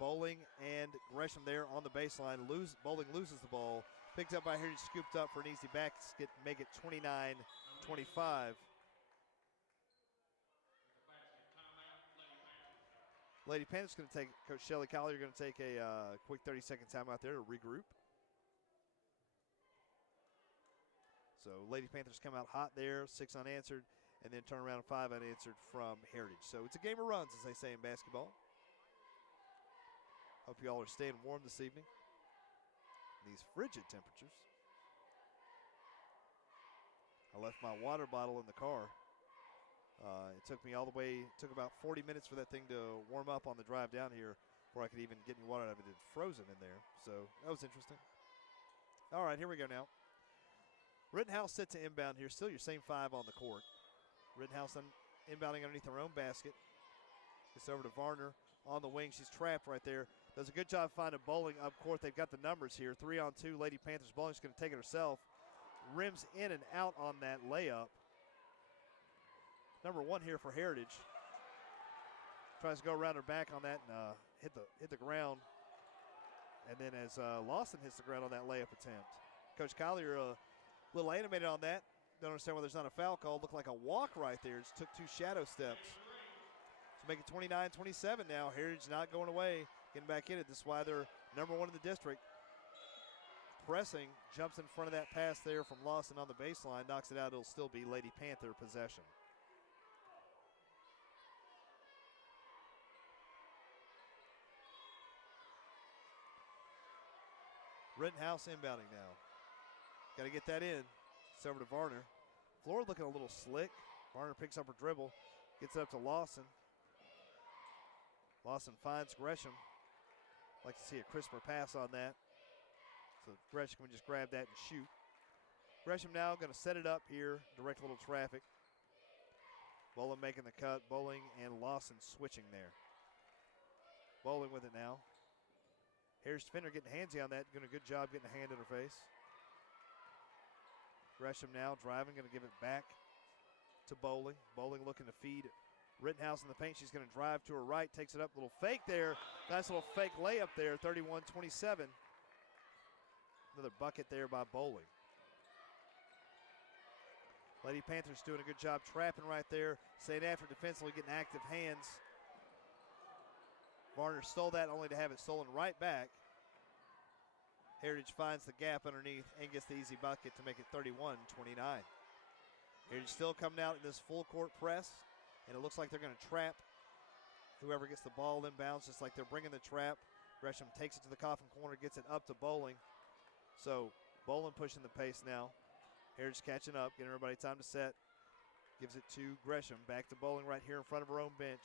Bowling and Gresham there on the baseline. Bowling loses the ball. Picked up by Heritage, scooped up for an easy basket. Make it 29-25. Lady Panthers going to take, Coach Shelley Collier going to take a quick 30-second timeout there to regroup. So Lady Panthers come out hot there, 6 unanswered, and then turn around 5 unanswered from Heritage. So it's a game of runs, as they say in basketball. Hope you all are staying warm this evening. These frigid temperatures. I left my water bottle in the car. It took me all the way, took about 40 minutes for that thing to warm up on the drive down here before I could even get any water out of it. It's frozen in there, so that was interesting. All right, here we go now. Rittenhouse set to inbound here. Still your same 5 on the court. Rittenhouse inbounding underneath her own basket. Gets over to Varner on the wing. She's trapped right there. Does a good job finding Bowling up court. They've got the numbers here. 3-on-2. Lady Panthers. Bowling's going to take it herself. Rims in and out on that layup. Number 1 here for Heritage. Tries to go around her back on that and hit the ground. And then as Lawson hits the ground on that layup attempt. Coach Collier a little animated on that. Don't understand why there's not a foul call. Looked like a walk right there. Just took 2 shadow steps. So make it 29-27 now. Heritage not going away. Getting back in it. This is why they're number 1 in the district. pressing, jumps in front of that pass there from Lawson on the baseline, knocks it out. It'll still be Lady Panther possession. Rittenhouse inbounding now. Got to get that in. It's over to Varner. Floor looking a little slick. Varner picks up her dribble, gets it up to Lawson. Lawson finds Gresham. Like to see a crisper pass on that. So Gresham can just grab that and shoot. Gresham now going to set it up here, direct a little traffic. Bowling making the cut. Bowling and Lawson switching there. Bowling with it now. Here's Finner getting handsy on that. Doing a good job getting a hand in her face. Gresham now driving, going to give it back to Bowling. Bowling looking to feed Rittenhouse in the paint. She's going to drive to her right, takes it up, little fake there. Nice little fake layup there, 31-27. Another bucket there by Bowling. Lady Panthers doing a good job trapping right there. Staying after defensively, getting active hands. Varner stole that only to have it stolen right back. Heritage finds the gap underneath and gets the easy bucket to make it 31-29. Heritage still coming out in this full court press, and it looks like they're going to trap whoever gets the ball inbounds, just like they're bringing the trap. Gresham takes it to the coffin corner, gets it up to Bowling. So Bowling pushing the pace now. Heritage catching up, getting everybody time to set. Gives it to Gresham. Back to Bowling right here in front of her own bench.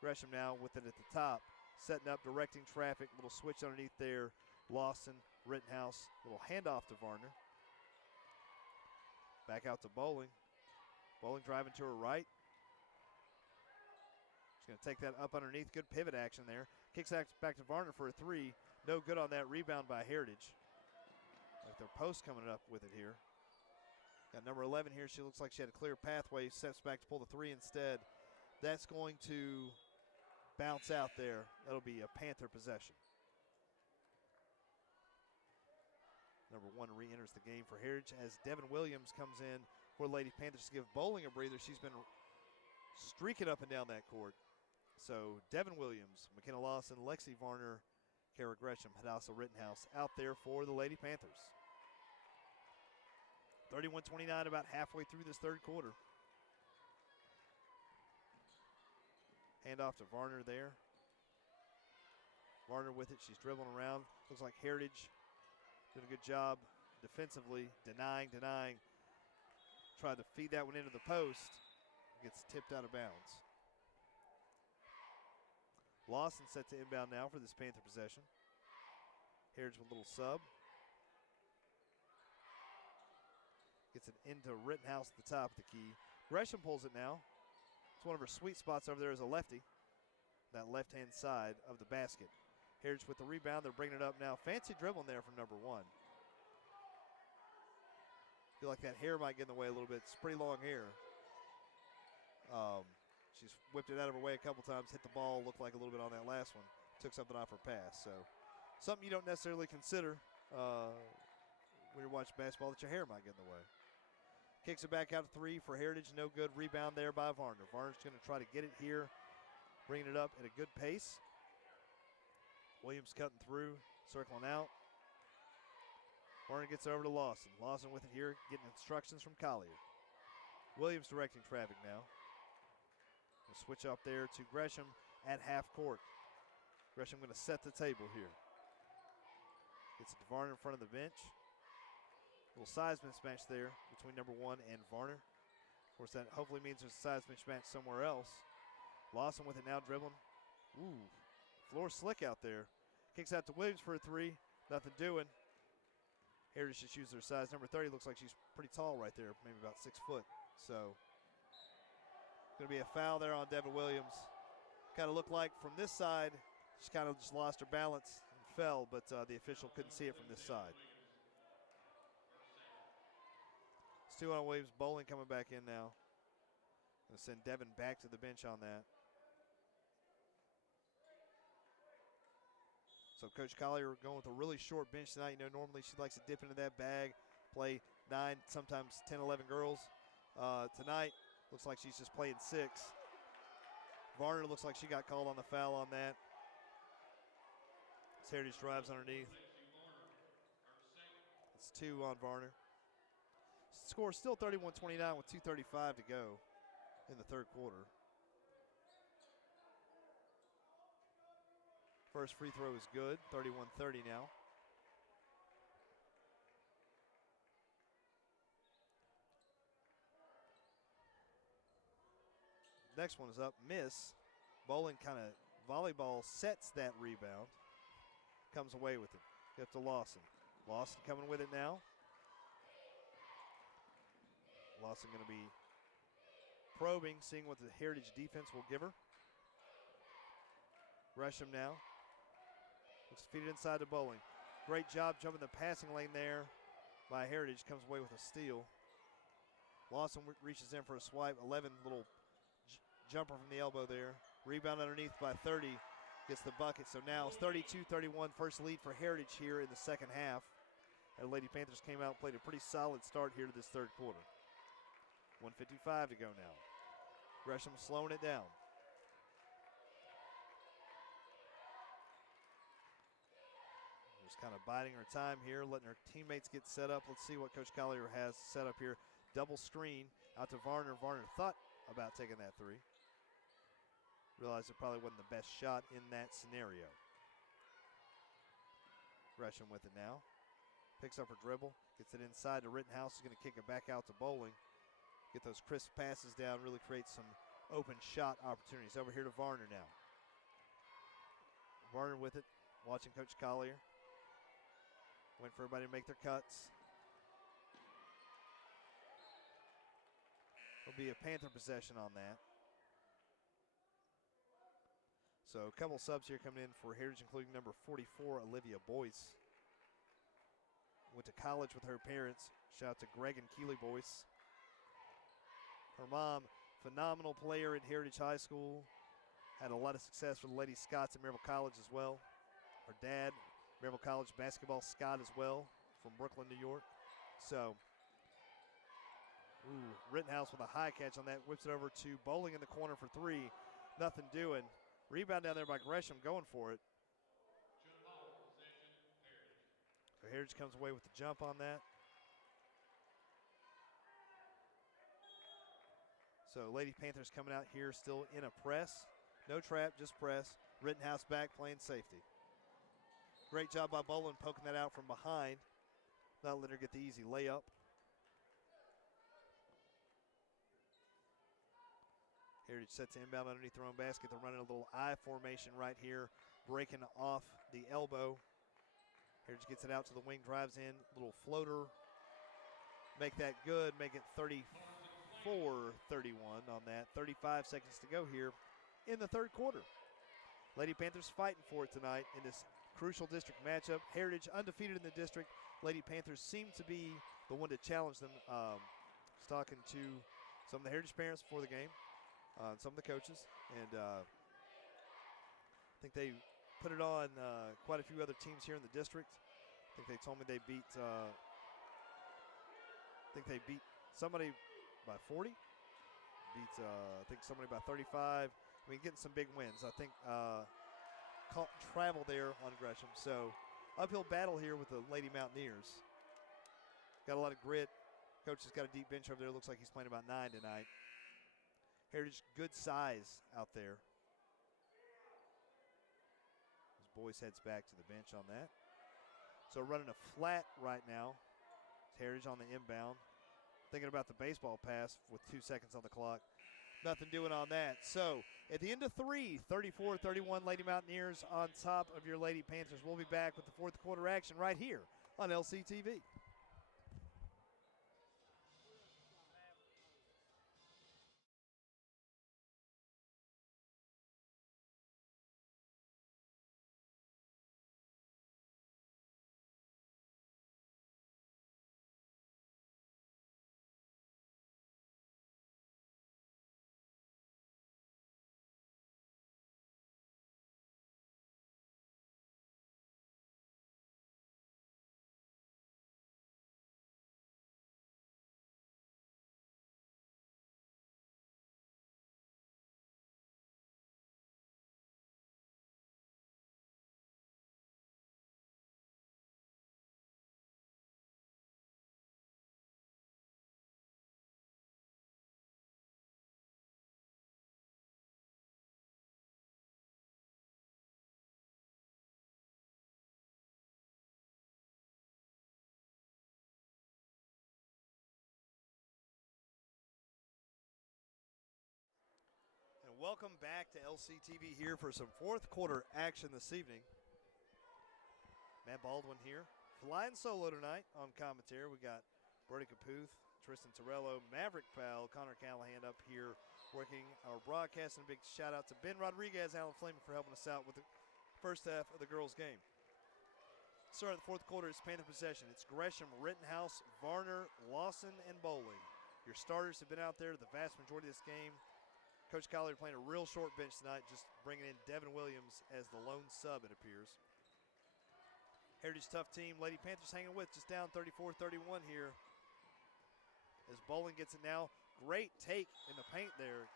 Gresham now with it at the top. Setting up, directing traffic. Little switch underneath there. Lawson, Rittenhouse. Little handoff to Varner. Back out to Bowling. Bowling driving to her right. She's going to take that up underneath. Good pivot action there. Kicks back to Varner for a three. No good on that rebound by Heritage. Like their post coming up with it here. Got number 11 here. She looks like she had a clear pathway. Steps back to pull the three instead. That's going to bounce out there. That'll be a Panther possession. Number 1 re-enters the game for Heritage as Devin Williams comes in for Lady Panthers to give Bowling a breather. She's been streaking up and down that court. So Devin Williams, McKenna Lawson, Lexi Varner, Kara Gresham, Hadassah Rittenhouse out there for the Lady Panthers. 31-29, about halfway through this third quarter. Handoff to Varner there. Varner with it. She's dribbling around. Looks like Heritage doing a good job defensively, denying. Tried to feed that one into the post. Gets tipped out of bounds. Lawson set to inbound now for this Panther possession. Heritage with a little sub. Gets it into Rittenhouse at the top of the key. Gresham pulls it now. It's one of her sweet spots over there as a lefty. That left-hand side of the basket. Heritage with the rebound. They're bringing it up now. Fancy dribbling there from number 1. Feel like that hair might get in the way a little bit. It's pretty long hair. She's whipped it out of her way a couple times. Hit the ball. Looked like a little bit on that last one. Took something off her pass. So something you don't necessarily consider when you're watching basketball, that your hair might get in the way. Kicks it back out to 3 for Heritage. No good. Rebound there by Varner. Varner's going to try to get it here. Bringing it up at a good pace. Williams cutting through. Circling out. Varner gets over to Lawson. Lawson with it here. Getting instructions from Collier. Williams directing traffic now. We'll switch up there to Gresham at half court. Gresham going to set the table here. Gets it to Varner in front of the bench. Little size mismatch there between number 1 and Varner. Of course, that hopefully means there's a size mismatch somewhere else. Lawson with it now dribbling. Ooh, floor slick out there. Kicks out to Williams for a 3. Nothing doing. Heritage just used their size. Number 30 looks like she's pretty tall right there, maybe about 6 foot. So, going to be a foul there on Devin Williams. Kind of looked like from this side, she kind of just lost her balance and fell, but the official couldn't see it from this side. 2 on Williams. Bowling coming back in now. Going to send Devin back to the bench on that. So Coach Collier going with a really short bench tonight. You know, normally she likes to dip into that bag, play 9, sometimes 10, 11 girls. Tonight, looks like she's just playing 6. Varner looks like she got called on the foul on that. Heritage drives underneath. 2 on Varner. Score still 31-29 with 2:35 to go in the third quarter. First free throw is good, 31-30 now. Next one is up, miss. Bowling kind of volleyball sets that rebound. Comes away with it. Get to Lawson. Lawson coming with it now. Lawson going to be probing, seeing what the Heritage defense will give her. Gresham now. Looks to feed it inside to Bowling. Great job jumping the passing lane there by Heritage. Comes away with a steal. Lawson reaches in for a swipe. 11 little jumper from the elbow there. Rebound underneath by 30. Gets the bucket. So now it's 32-31. First lead for Heritage here in the second half. And the Lady Panthers came out and played a pretty solid start here to this third quarter. 1:55 to go now. Gresham slowing it down. Just kind of biding her time here, letting her teammates get set up. Let's see what Coach Collier has set up here. Double screen out to Varner. Varner thought about taking that three. Realized it probably wasn't the best shot in that scenario. Gresham with it now. Picks up her dribble. Gets it inside to Rittenhouse. Is going to kick it back out to Bowling. Get those crisp passes down. Really create some open shot opportunities. Over here to Varner now. Varner with it. Watching Coach Collier. Waiting for everybody to make their cuts. There'll be a Panther possession on that. So a couple subs here coming in for Heritage, including number 44, Olivia Boyce. Went to college with her parents. Shout out to Greg and Keely Boyce. Her mom, phenomenal player at Heritage High School. Had a lot of success for the Lady Scots at Maryville College as well. Her dad, Maryville College basketball Scott as well, from Brooklyn, New York. So, Rittenhouse with a high catch on that. Whips it over to Bowling in the corner for three. Nothing doing. Rebound down there by Gresham, going for it. So Heritage comes away with the jump on that. So Lady Panthers coming out here still in a press. No trap, just press. Rittenhouse back playing safety. Great job by Bowling poking that out from behind. Not letting her get the easy layup. Heritage sets inbound underneath their own basket. They're running a little I formation right here, breaking off the elbow. Heritage gets it out to the wing, drives in, little floater. Make that good, make it 34-31 on that. 35 seconds to go here in the third quarter. Lady Panthers fighting for it tonight in this crucial district matchup. Heritage undefeated in the district. Lady Panthers seem to be the one to challenge them. I was talking to some of the Heritage parents before the game. Some of the coaches, and I think they put it on quite a few other teams here in the district. I think they told me they beat somebody by 40, beat I think somebody by 35. I mean, getting some big wins. I think caught travel there on Gresham. So uphill battle here with the Lady Mountaineers. Got a lot of grit. Coach has got a deep bench over there. Looks like he's playing about 9 tonight. Heritage, good size out there. As Boyce heads back to the bench on that. So running a flat right now. Heritage on the inbound. Thinking about the baseball pass with 2 seconds on the clock. Nothing doing on that. So at the end of 3, 34-31 Lady Mountaineers on top of your Lady Panthers. We'll be back with the fourth quarter action right here on LCTV. welcome back to LCTV here for some fourth quarter action this evening. Matt Baldwin here, flying solo tonight on commentary. We got Brody Caputh, Tristan Torello, Maverick Powell, Connor Callahan up here working our broadcast. And a big shout out to Ben Rodriguez, Alan Fleming for helping us out with the first half of the girls' game. Start of the fourth quarter, it's Panther possession. It's Gresham, Rittenhouse, Varner, Lawson, and Bowling. Your starters have been out there the vast majority of this game. Coach Collier playing a real short bench tonight, just bringing in Devin Williams as the lone sub, it appears. Heritage tough team. Lady Panthers hanging with, just down 34-31 here. As Bowling gets it now. Great take in the paint there.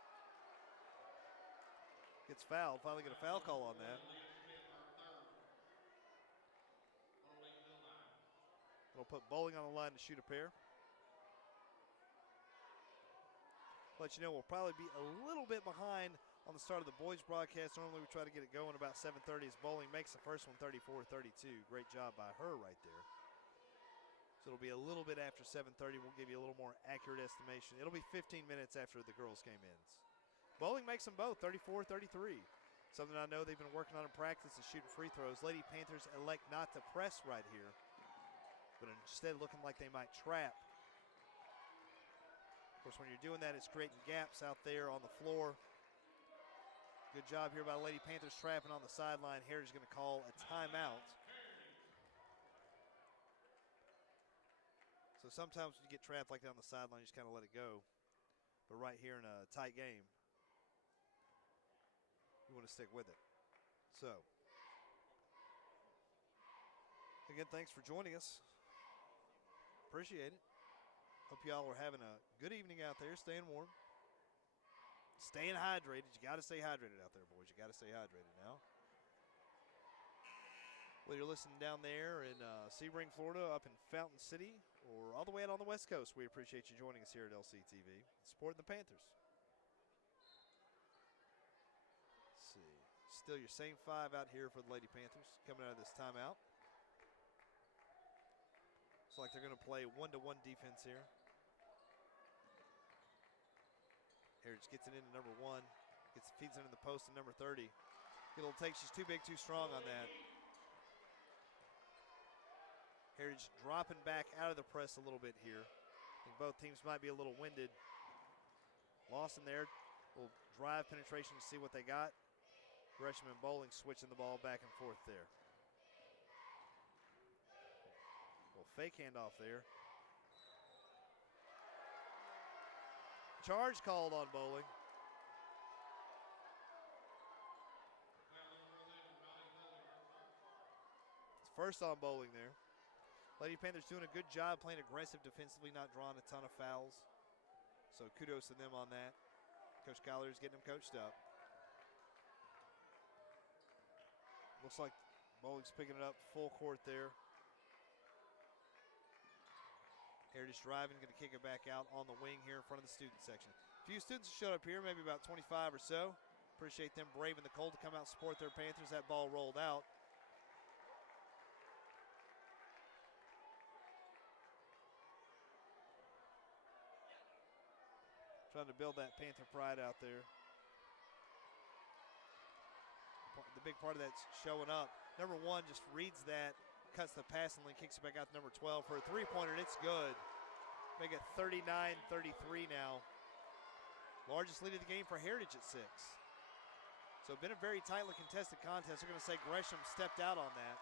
Gets fouled. Finally get a foul call on that. It'll put Bowling on the line to shoot a pair. Let you know we'll probably be a little bit behind on the start of the boys broadcast. Normally we try to get it going about 7:30 as Bowling makes the first one 34-32. Great job by her right there. So it'll be a little bit after 7:30. We'll give you a little more accurate estimation. It'll be 15 minutes after the girls' game ends. Bowling makes them both 34-33. Something I know they've been working on in practice is shooting free throws. Lady Panthers elect not to press right here, but instead looking like they might trap. Of course, when you're doing that, it's creating gaps out there on the floor. Good job here by Lady Panthers trapping on the sideline. Heritage is going to call a timeout. So sometimes when you get trapped like that on the sideline, you just kind of let it go. But right here in a tight game, you want to stick with it. So, again, thanks for joining us. Appreciate it. Hope y'all are having a good evening out there, staying warm. Staying hydrated. You got to stay hydrated out there, boys. You got to stay hydrated now. Whether you're listening down there in Sebring, Florida, up in Fountain City, or all the way out on the West Coast, we appreciate you joining us here at LCTV, supporting the Panthers. Let's see. Still your same five out here for the Lady Panthers coming out of this timeout. Looks like they're going to play one-to-one defense here. Heritage gets it into number 1. Feeds it into the post to number 30. Get a little take. She's too big, too strong on that. Heritage dropping back out of the press a little bit here. I think both teams might be a little winded. Lawson there will drive penetration to see what they got. Gresham and Bowling switching the ball back and forth there. Little fake handoff there. Charge called on Bowling. It's first on Bowling there. Lady Panthers doing a good job playing aggressive defensively, not drawing a ton of fouls. So kudos to them on that. Coach Collier's getting them coached up. Looks like Bowling's picking it up full court there. Heritage driving, going to kick it back out on the wing here in front of the student section. A few students showed up here, maybe about 25 or so. Appreciate them braving the cold to come out and support their Panthers. That ball rolled out. Trying to build that Panther pride out there. The big part of that's showing up. Number 1 just reads that, cuts the passing lane, kicks it back out to number 12 for a three-pointer, and it's good. Make it 39-33 now. Largest lead of the game for Heritage at 6. So been a very tightly contested contest. They're going to say Gresham stepped out on that.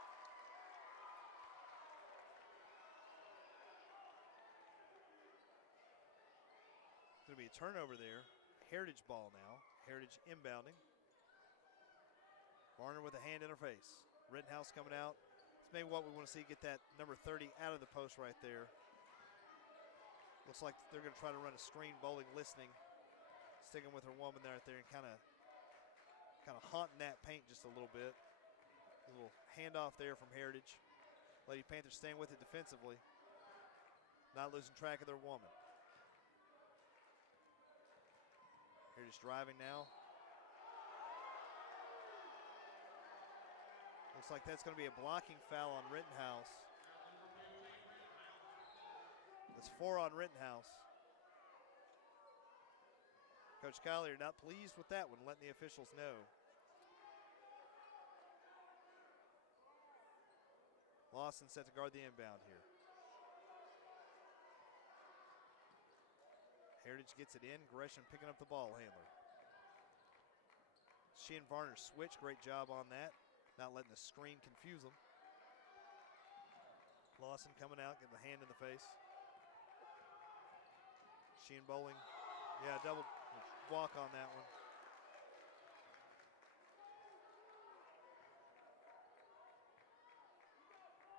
Going to be a turnover there. Heritage ball now. Heritage inbounding. Varner with a hand interface. Rittenhouse coming out. It's maybe what we want to see, get that number 30 out of the post right there. Looks like they're going to try to run a screen. Bowling listening. Sticking with her woman there, and kind of haunting that paint just a little bit. A little handoff there from Heritage. Lady Panthers staying with it defensively. Not losing track of their woman. Heritage driving now. Looks like that's going to be a blocking foul on Rittenhouse. That's 4 on Rittenhouse. Coach Collier not pleased with that one, letting the officials know. Lawson set to guard the inbound here. Heritage gets it in. Gresham picking up the ball handler. She and Varner switch. Great job on that. Not letting the screen confuse them. Lawson coming out, getting the hand in the face. She and Bowling. Yeah, double walk on that one.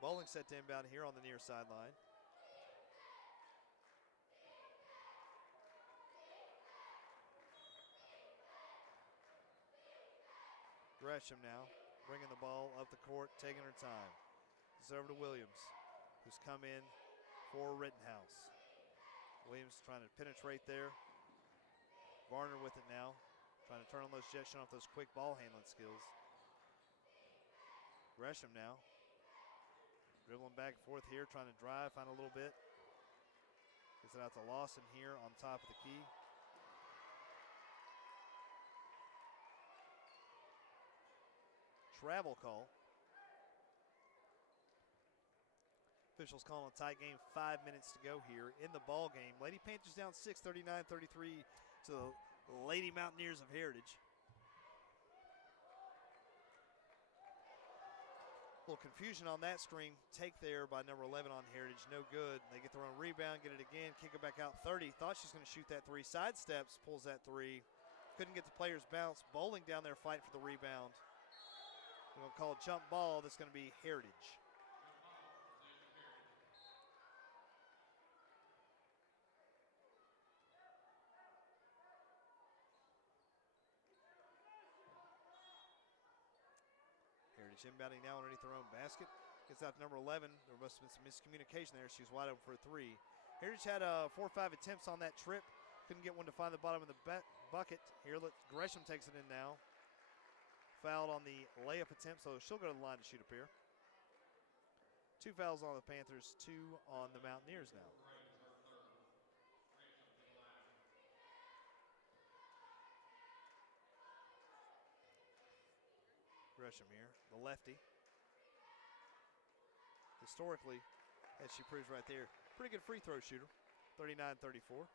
Bowling set to inbound here on the near sideline. Gresham now bringing the ball up the court, taking her time. It's over to Williams, who's come in for Rittenhouse. Williams trying to penetrate there. Varner with it now, trying to turn on those jets, showing off those quick ball handling skills. Gresham now, dribbling back and forth here, trying to drive, find a little bit. Gets it out to Lawson here on top of the key. Travel call. Officials calling a tight game, 5 minutes to go here in the ball game. Lady Panthers down 6, 39-33 to the Lady Mountaineers of Heritage. A little confusion on that screen. Take there by number 11 on Heritage, no good. They get their own rebound, get it again, kick it back out 30. Thought she's going to shoot that three. Sidesteps, pulls that three. Couldn't get the player's bounce. Bowling down there fighting for the rebound. We're going to call a jump ball. That's going to be Heritage. Heritage inbounding now underneath their own basket. Gets out to number 11. There must have been some miscommunication there. She was wide open for a three. Heritage had 4 or 5 attempts on that trip. Couldn't get one to find the bottom of the bucket. Here, Gresham takes it in now. Fouled on the layup attempt, so she'll go to the line to shoot up here. 2 fouls on the Panthers, 2 on the Mountaineers now. Gresham here, the lefty. Historically, as she proves right there, pretty good free throw shooter, 39-34.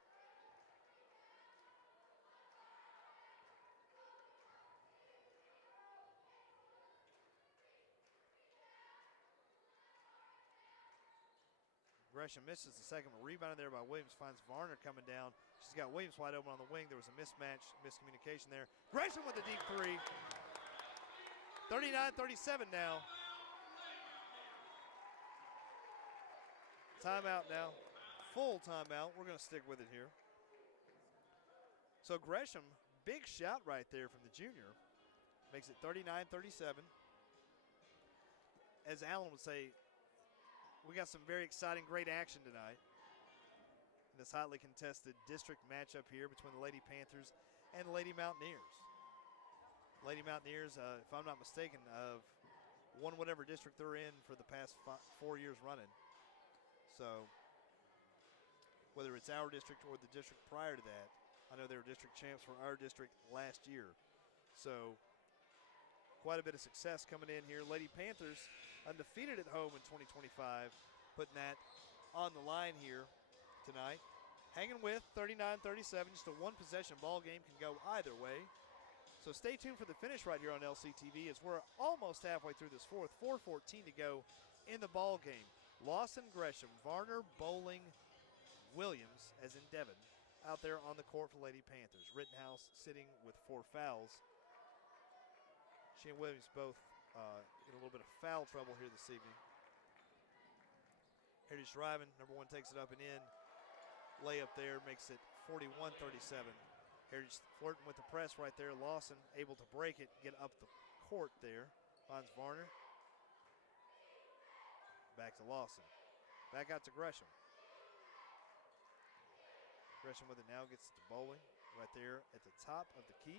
Gresham misses the second one. Rebounded there by Williams. Finds Varner coming down. She's got Williams wide open on the wing. There was a mismatch, miscommunication there. Gresham with a deep three. 39-37 now. Timeout now. Full timeout. We're going to stick with it here. So Gresham, big shot right there from the junior. Makes it 39-37. As Allen would say, we got some very exciting, great action tonight in this hotly contested district matchup here between the Lady Panthers and the Lady Mountaineers. Lady Mountaineers, if I'm not mistaken, have won whatever district they're in for the past 4 years running. So whether it's our district or the district prior to that, I know they were district champs for our district last year. So quite a bit of success coming in here. Lady Panthers undefeated at home in 2025, putting that on the line here tonight. Hanging with 39-37, just a one-possession ball game, can go either way. So stay tuned for the finish right here on LCTV as we're almost halfway through this fourth. 4:14 to go in the ball game. Lawson, Gresham, Varner, Bowling, Williams, as in Devon, out there on the court for Lady Panthers. Rittenhouse sitting with 4 fouls. She and Williams both in a little bit of foul trouble here this evening. Heritage driving. Number 1 takes it up and in. Layup there makes it 41-37. Heritage flirting with the press right there. Lawson able to break it, get up the court there. Finds Varner. Back to Lawson. Back out to Gresham. Gresham with it now, gets it to Bowling right there at the top of the key.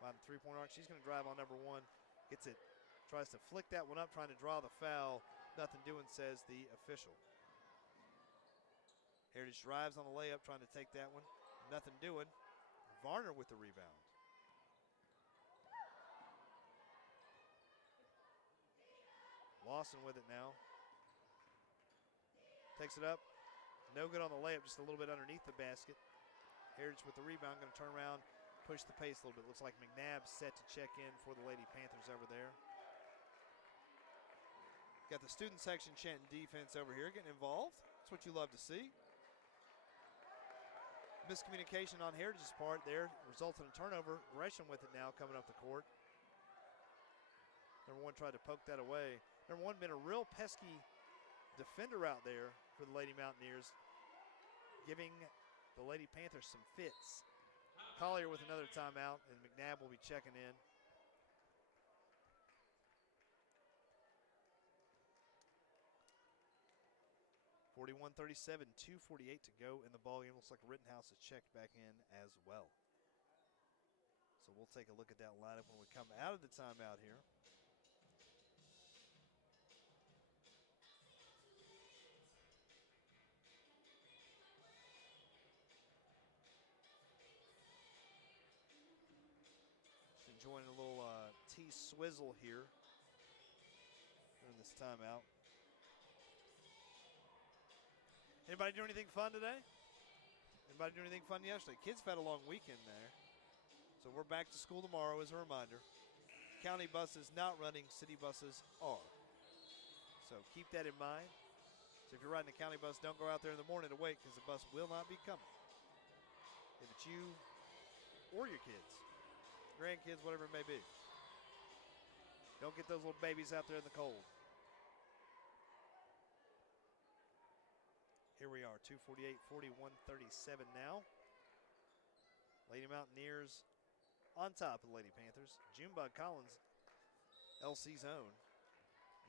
Behind the three-point arc. She's going to drive on number 1. Gets it. Tries to flick that one up, trying to draw the foul. Nothing doing, says the official. Heritage drives on the layup, trying to take that one. Nothing doing. Varner with the rebound. Lawson with it now. Takes it up. No good on the layup, just a little bit underneath the basket. Heritage with the rebound, going to turn around, push the pace a little bit. Looks like McNabb set to check in for the Lady Panthers over there. Got the student section chanting defense over here, getting involved. That's what you love to see. Miscommunication on Heritage's part there results in a turnover. Gresham with it now coming up the court. Number 1 tried to poke that away. Number 1 been a real pesky defender out there for the Lady Mountaineers, giving the Lady Panthers some fits. Collier with another timeout, and McNabb will be checking in. (41-37), 2:48 to go in the ballgame. Looks like Rittenhouse is checked back in as well. So we'll take a look at that lineup when we come out of the timeout here. Just enjoying a little tea swizzle here during this timeout. Anybody do anything fun today? Anybody do anything fun yesterday? Kids have had a long weekend there. So we're back to school tomorrow as a reminder. County buses not running, city buses are. So keep that in mind. So if you're riding a county bus, don't go out there in the morning to wait because the bus will not be coming. If it's you or your kids, grandkids, whatever it may be. Don't get those little babies out there in the cold. Here we are, 2:48, 41-37 now. Lady Mountaineers on top of the Lady Panthers. Junebug Collins, LC's own,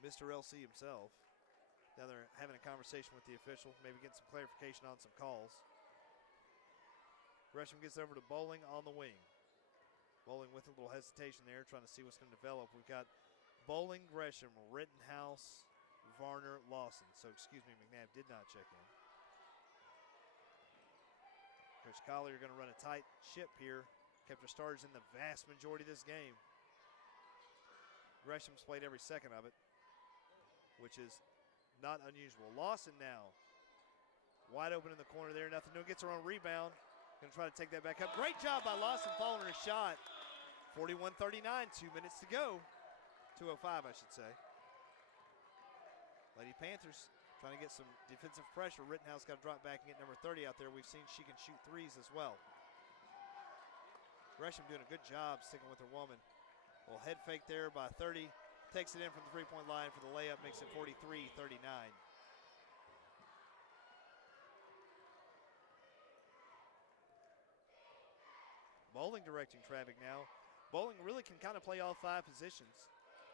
Mr. LC himself. Now they're having a conversation with the official, maybe getting some clarification on some calls. Gresham gets over to Bowling on the wing. Bowling with a little hesitation there, trying to see what's going to develop. We've got Bowling, Gresham, Rittenhouse, Varner, Lawson. So, excuse me, McNabb did not check in. Coach Collier going to run a tight ship here. Kept her starters in the vast majority of this game. Gresham's played every second of it, which is not unusual. Lawson now. Wide open in the corner there. Nothing new. Gets her own rebound. Going to try to take that back up. Great job by Lawson following her shot. 41-39, 2 minutes to go. 2:05, I should say. Lady Panthers trying to get some defensive pressure. Rittenhouse got to drop back and get number 30 out there. We've seen she can shoot threes as well. Gresham doing a good job sticking with her woman. Well, head fake there by 30. Takes it in from the three-point line for the layup. Makes it 43-39. Bowling directing traffic now. Bowling really can kind of play all 5 positions.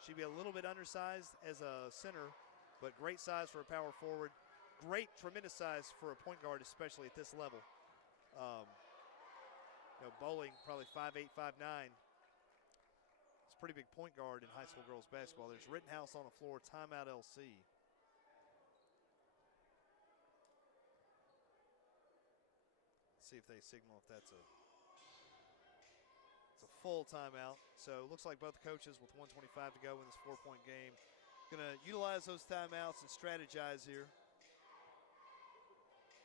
She'd be a little bit undersized as a center, but great size for a power forward. Great, tremendous size for a point guard, especially at this level. Bowling probably 5'8", 5'9". It's a pretty big point guard in high school girls basketball. There's Rittenhouse on the floor, timeout LC. Let's see if they signal if that's a full timeout. So it looks like both coaches with 1:25 to go in this 4-point game. Going to utilize those timeouts and strategize here.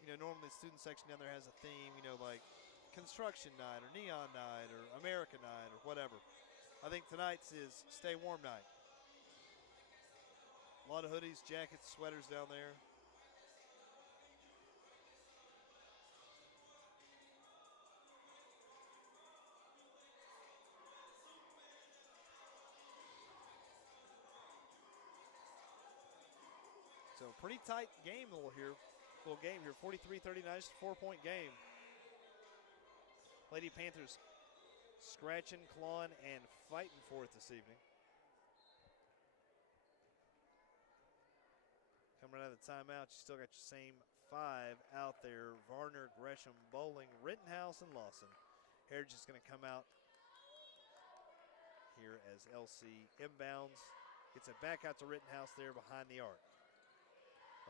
Normally the student section down there has a theme, like construction night or neon night or America night or whatever. I think tonight's is stay warm night. A lot of hoodies, jackets, sweaters down there. So pretty tight game little game here, 43-39, just a 4-point game. Lady Panthers scratching, clawing, and fighting for it this evening. Coming out of the timeout, you still got your same 5 out there. Varner, Gresham, Bowling, Rittenhouse, and Lawson. Heritage is going to come out here as LC inbounds. Gets it back out to Rittenhouse there behind the arc.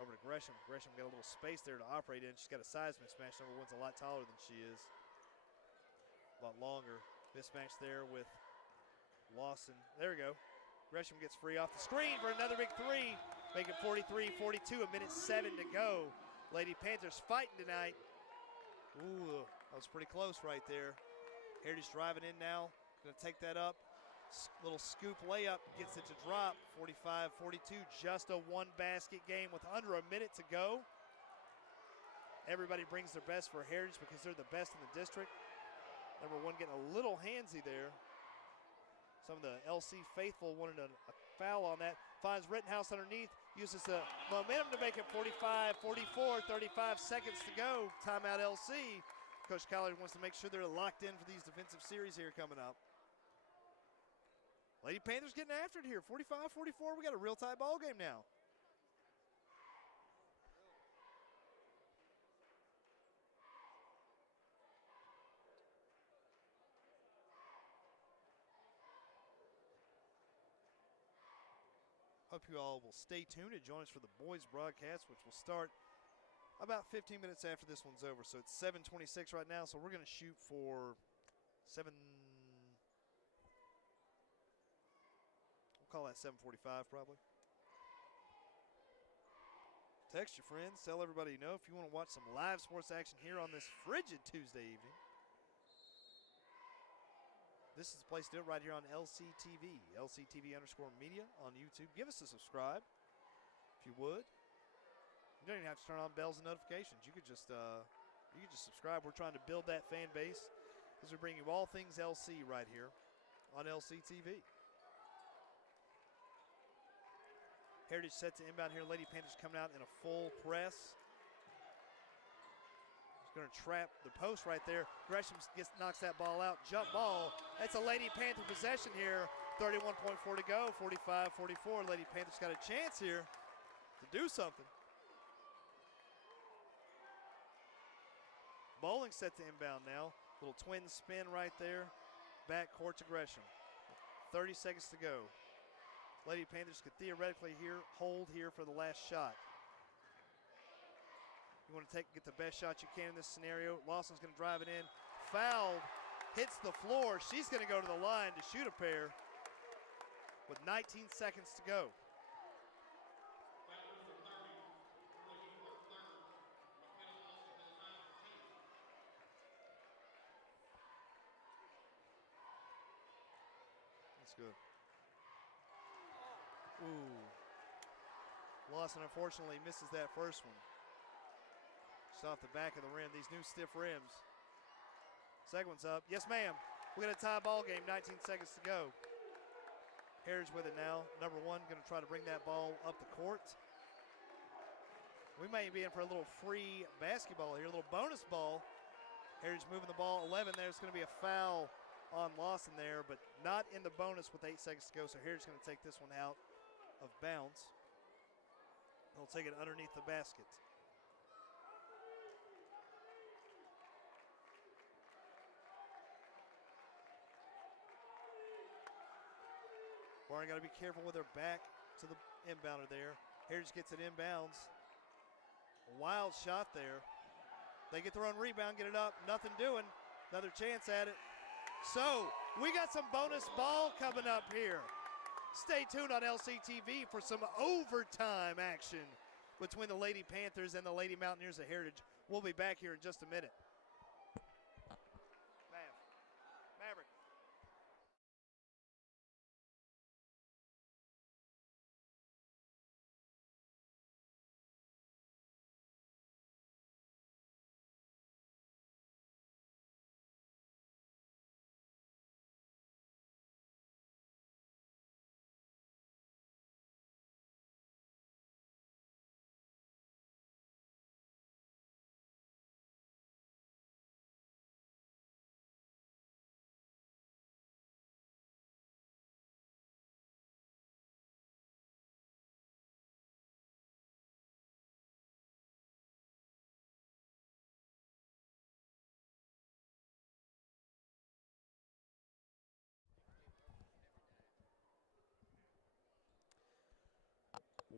Over to Gresham. Gresham got a little space there to operate in. She's got a size mismatch. Number 1's a lot taller than she is. a lot longer. Mismatch there with Lawson. There we go. Gresham gets free off the screen for another big three. Make it 43-42, a minute 7 to go. Lady Panthers fighting tonight. Ooh, that was pretty close right there. Heritage driving in now. Going to take that up. Little scoop layup, gets it to drop. 45-42, just a one-basket game with under a minute to go. Everybody brings their best for Heritage because they're the best in the district. Number one getting a little handsy there. Some of the LC faithful wanted a foul on that. Finds Rittenhouse underneath, uses the momentum to make it 45-44, 35 seconds to go. Timeout LC. Coach Collard wants to make sure they're locked in for these defensive series here coming up. Lady Panthers getting after it here, 45-44. We got a real tie ball game now. Hope you all will stay tuned and join us for the boys broadcast, which will start about 15 minutes after this one's over. So it's 7:26 right now, so we're going to shoot for 7. We'll call that 7:45 probably. Text your friends, tell everybody you know if you want to watch some live sports action here on this frigid Tuesday evening. This is the place to do it right here on LCTV, LCTV_media on YouTube. Give us a subscribe if you would. You don't even have to turn on bells and notifications. You could just subscribe. We're trying to build that fan base as we bring you all things LC right here on LCTV. Heritage set to inbound here. Lady Panthers coming out in a full press. Going to trap the post right there. Gresham knocks that ball out. Jump ball. That's a Lady Panther possession here. 31.4 to go. 45-44. Lady Panthers got a chance here to do something. Bowling set to inbound now. Little twin spin right there. Back court to Gresham. 30 seconds to go. Lady Panthers could theoretically hold here for the last shot. You want to get the best shot you can in this scenario. Lawson's going to drive it in. Fouled. Hits the floor. She's going to go to the line to shoot a pair with 19 seconds to go. That's good. Ooh. Lawson unfortunately misses that first one. Just off the back of the rim, these new stiff rims. Second one's up. Yes, ma'am. We got a tie ball game, 19 seconds to go. Heritage with it now. Number one going to try to bring that ball up the court. We may be in for a little free basketball here, a little bonus ball. Heritage moving the ball. 11 there. It's going to be a foul on Lawson there, but not in the bonus with 8 seconds to go. So Heritage going to take this one out of bounds. They'll take it underneath the basket. Barney got to be careful with her back to the inbounder there. Heritage gets it inbounds. Wild shot there. They get their own rebound, get it up, nothing doing. Another chance at it. So, we got some bonus ball coming up here. Stay tuned on LCTV for some overtime action between the Lady Panthers and the Lady Mountaineers of Heritage. We'll be back here in just a minute. Maverick.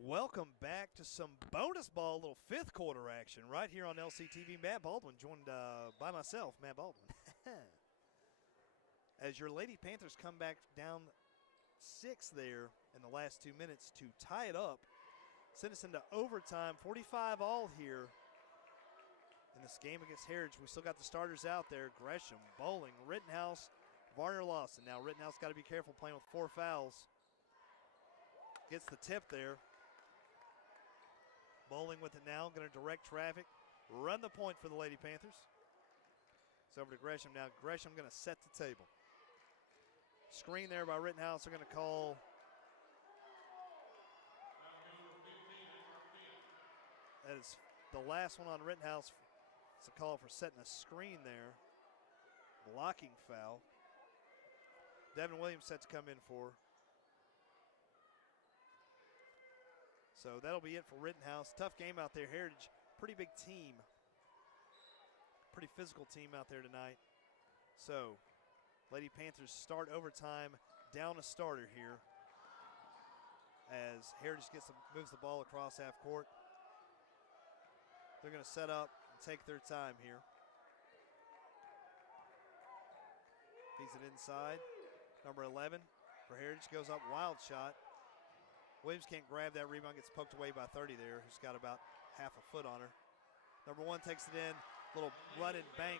Welcome back to some bonus ball, little fifth quarter action right here on LCTV. Matt Baldwin joined by myself, Matt Baldwin. as your Lady Panthers come back down 6 there in the last 2 minutes to tie it up. Send us into overtime, 45 all here in this game against Heritage. We still got the starters out there. Gresham, Bowling, Rittenhouse, Varner, Lawson. Now Rittenhouse got to be careful playing with 4 fouls. Gets the tip there. Bowling with it now, going to direct traffic. Run the point for the Lady Panthers. It's over to Gresham now. Gresham going to set the table. Screen there by Rittenhouse. They're going to call. That is the last one on Rittenhouse. It's a call for setting a screen there. Blocking foul. Devin Williams set to come in for. So that'll be it for Rittenhouse. Tough game out there. Heritage, pretty big team. Pretty physical team out there tonight. So Lady Panthers start overtime down a starter here as Heritage moves the ball across half court. They're going to set up and take their time here. Feeds it inside. Number 11 for Heritage goes up, wild shot. Williams can't grab that rebound, gets poked away by 30 there, who's got about half a foot on her. Number 1 takes it in, little run and bank.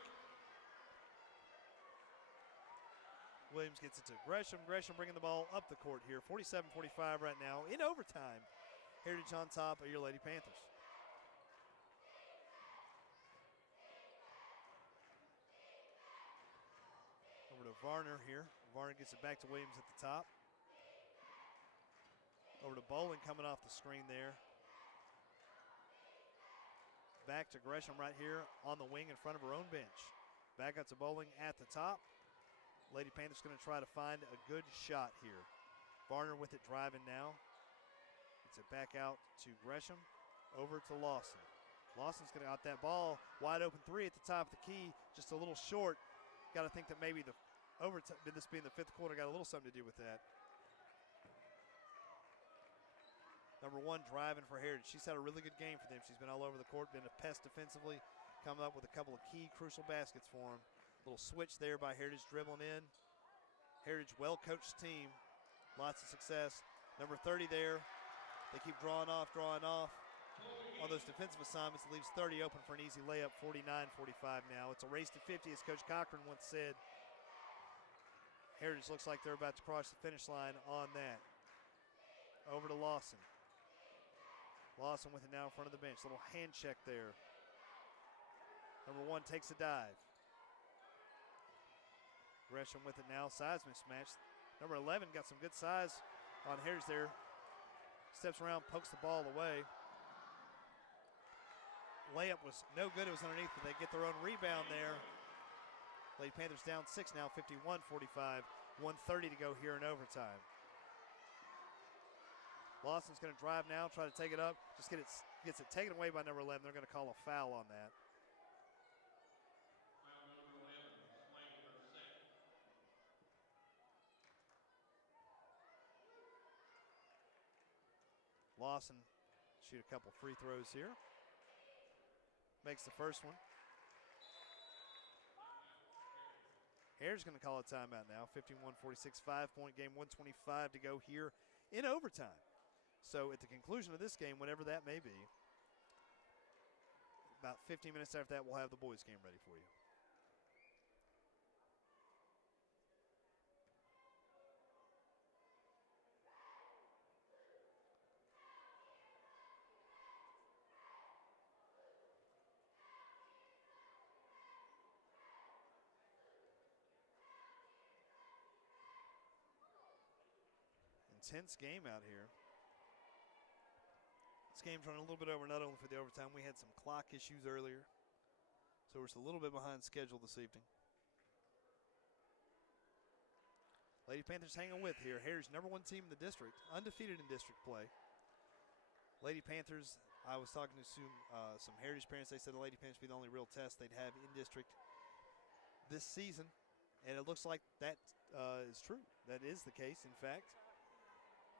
Williams gets it to Gresham. Gresham bringing the ball up the court here. 47-45 right now in overtime. Heritage on top of your Lady Panthers. Over to Varner here. Varner gets it back to Williams at the top. Over to Bowling coming off the screen there. Back to Gresham right here on the wing in front of her own bench. Back up to Bowling at the top. Lady Panthers going to try to find a good shot here. Varner with it driving now. Gets it back out to Gresham. Over to Lawson. Lawson's going to got that ball. Wide open 3 at the top of the key. Just a little short. Got to think that maybe the overtime, this being the 5th quarter, got a little something to do with that. Number 1 driving for Heritage. She's had a really good game for them. She's been all over the court, been a pest defensively, coming up with a couple of key crucial baskets for them. Little switch there by Heritage dribbling in. Heritage, well-coached team. Lots of success. Number 30 there. They keep drawing off. On those defensive assignments, it leaves 30 open for an easy layup, 49-45 now. It's a race to 50, as Coach Cochran once said. Heritage looks like they're about to cross the finish line on that. Over to Lawson. Lawson with it now in front of the bench. Little hand check there. Number 1 takes a dive. Gresham with it now. Size mismatch. Number 11 got some good size on Heritage there. Steps around, pokes the ball away. Layup was no good. It was underneath, but they get their own rebound there. Lady Panthers down 6 now, 51-45. 1:30 to go here in overtime. Lawson's going to drive now, try to take it up. Just gets it taken away by number 11. They're going to call a foul on that. Foul number 11, Slater, second. Lawson shoot a couple free throws here. Makes the first one. Heritage going to call a timeout now. 51-46, 5-point game, 1:25 to go here in overtime. So at the conclusion of this game, whatever that may be, about 15 minutes after that, we'll have the boys' game ready for you. Intense game out here. This game's running a little bit over, not only for the overtime. We had some clock issues earlier, so we're just a little bit behind schedule this evening. Lady Panthers hanging with here. Heritage, number 1 team in the district, undefeated in district play. Lady Panthers, I was talking to some Heritage parents. They said the Lady Panthers would be the only real test they'd have in district this season, and it looks like that is true. That is the case, in fact.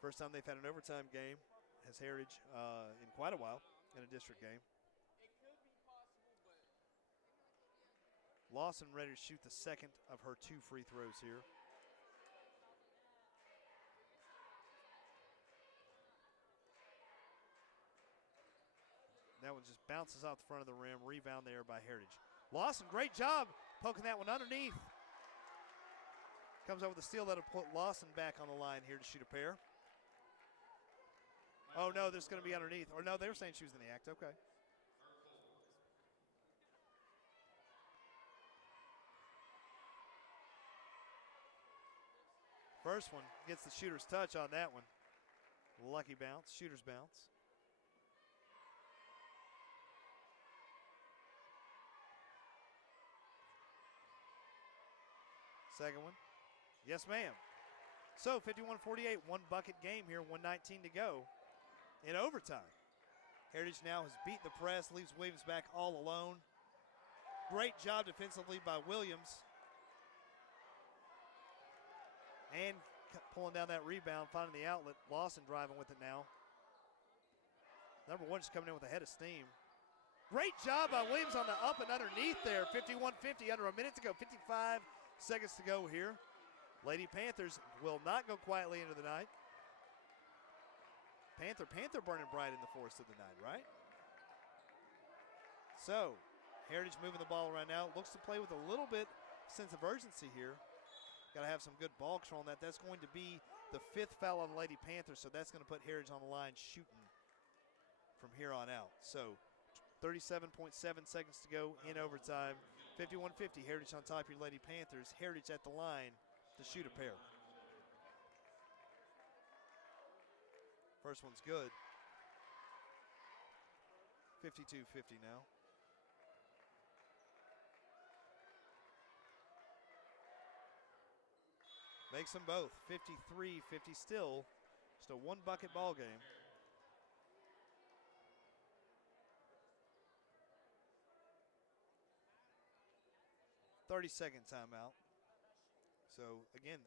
First time they've had an overtime game as Heritage in quite a while in a district game. Lawson ready to shoot the second of her 2 free throws here. That one just bounces off the front of the rim. Rebound there by Heritage. Lawson, great job poking that one underneath. Comes over the steal. That'll put Lawson back on the line here to shoot a pair. Oh, no, there's going to be underneath. Or no, they were saying she was in the act. Okay. First one gets the shooter's touch on that one. Lucky bounce, shooter's bounce. Second one. Yes, ma'am. So 51-48, 1 bucket game here, 1:19 to go in overtime. Heritage now has beat the press, leaves Williams back all alone. Great job defensively by Williams. And pulling down that rebound, finding the outlet. Lawson driving with it now. Number 1 just coming in with a head of steam. Great job by Williams on the up and underneath there. 51-50, under a minute to go, 55 seconds to go here. Lady Panthers will not go quietly into the night. Panther burning bright in the forest of the night, right? So, Heritage moving the ball right now. Looks to play with a little bit sense of urgency here. Got to have some good ball control on that. That's going to be the 5th foul on Lady Panthers, so that's going to put Heritage on the line shooting from here on out. So, 37.7 seconds to go in overtime. 51-50, Heritage on top of your Lady Panthers. Heritage at the line to shoot a pair. First one's good. 52-50 now. Makes them both. 53-50 still. Just a 1 bucket ball game. .30-second timeout. So, again,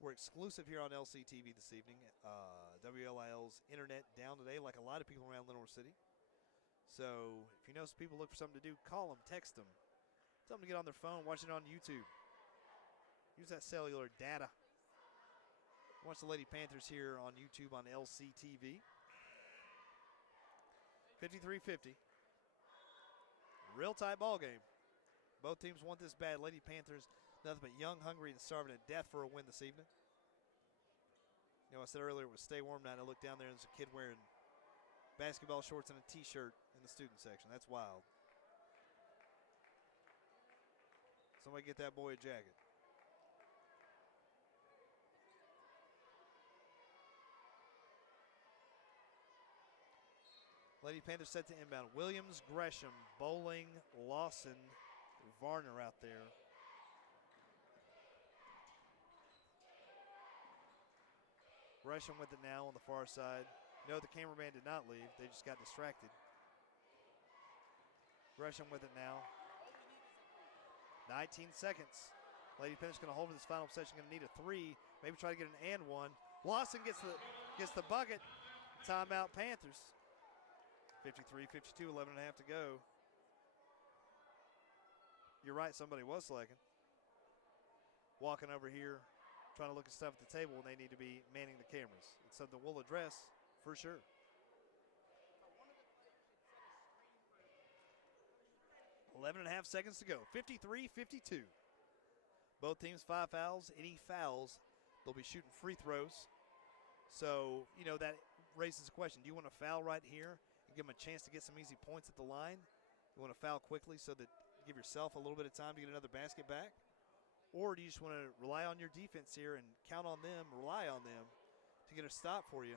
we're exclusive here on LCTV this evening. WLIL's internet down today like a lot of people around Lenoir City. So, if you know some people look for something to do, call them, text them. Tell them to get on their phone, watch it on YouTube. Use that cellular data. Watch the Lady Panthers here on YouTube on LCTV. 53-50. Real tight ball game. Both teams want this bad. Lady Panthers, nothing but young, hungry, and starving to death for a win this evening. You know, I said earlier it was Stay Warm Night. I looked down there and there's a kid wearing basketball shorts and a T-shirt in the student section. That's wild. Somebody get that boy a jacket. Lady Panthers set to inbound. Williams, Gresham, Bowling, Lawson, Varner out there. Gresham with it now on the far side. No, the cameraman did not leave. They just got distracted. Gresham with it now. 19 seconds. Lady Panthers going to hold for this final possession. Going to need a 3. Maybe try to get an and 1. Lawson gets the bucket. Timeout Panthers. 53-52, 11 and a half to go. You're right, somebody was slacking. Walking over here, trying to look at stuff at the table when they need to be manning the cameras. It's something we'll address for sure. 11 and a half seconds to go. 53-52. Both teams 5 fouls. Any fouls, they'll be shooting free throws. So, you know, that raises a question. Do you want to foul right here and give them a chance to get some easy points at the line? You want to foul quickly so that you give yourself a little bit of time to get another basket back? Or do you just want to rely on your defense here and count on them, rely on them to get a stop for you?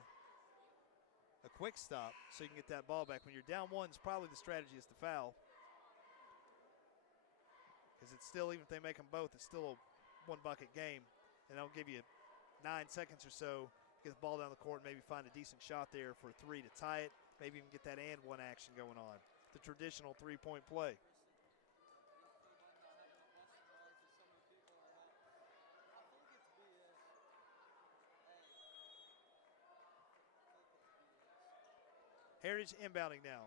A quick stop so you can get that ball back. When you're down 1, probably the strategy is to foul. Because it's still, even if they make them both, it's still a 1 bucket game. And that'll give you 9 seconds or so to get the ball down the court and maybe find a decent shot there for a 3 to tie it. Maybe even get that and 1 action going on. The traditional 3-point play. Heritage inbounding now.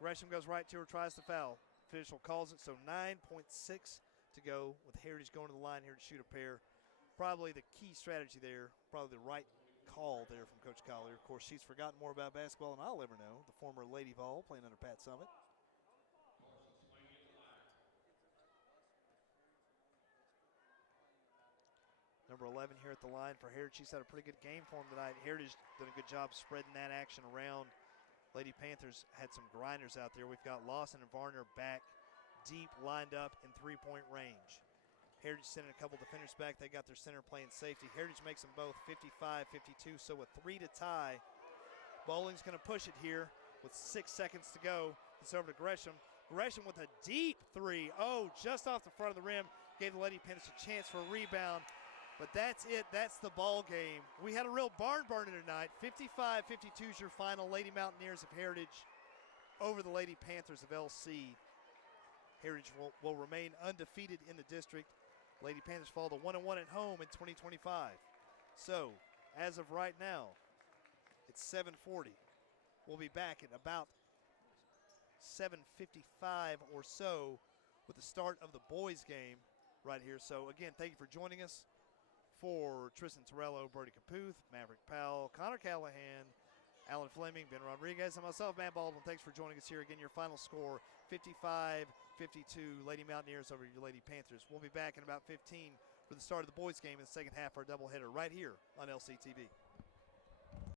Gresham goes right to her, tries to foul. official calls it. So 9.6 to go with Heritage going to the line here to shoot a pair. Probably the key strategy there, probably the right call there from Coach Collier. Of course, she's forgotten more about basketball than I'll ever know. The former Lady Vol playing under Pat Summit. Number 11 here at the line for Heritage. She's had a pretty good game for them tonight. Heritage done a good job spreading that action around. Lady Panthers had some grinders out there. We've got Lawson and Varner back deep, lined up in three-point range. Heritage sending a couple defenders back. They got their center playing safety. Heritage makes them both 55-52, so a 3 to tie. Bowling's going to push it here with 6 seconds to go. It's over to Gresham. Gresham with a deep three. Oh, just off the front of the rim. Gave the Lady Panthers a chance for a rebound. But that's it. That's the ball game. We had a real barn burner tonight. 55-52 is your final. Lady Mountaineers of Heritage over the Lady Panthers of LC. Heritage will remain undefeated in the district. Lady Panthers fall to 1-1 at home in 2025. So, as of right now, it's 7:40. We'll be back at about 7:55 or so with the start of the boys' game right here. So, again, thank you for joining us. For Tristan Torello, Brody Caputh, Maverick Powell, Connor Callahan, Alan Fleming, Ben Rodriguez, and myself, Matt Baldwin. Thanks for joining us here. Again, your final score, 55-52, Lady Mountaineers over your Lady Panthers. We'll be back in about 15 for the start of the boys' game in the second half, our doubleheader right here on LCTV.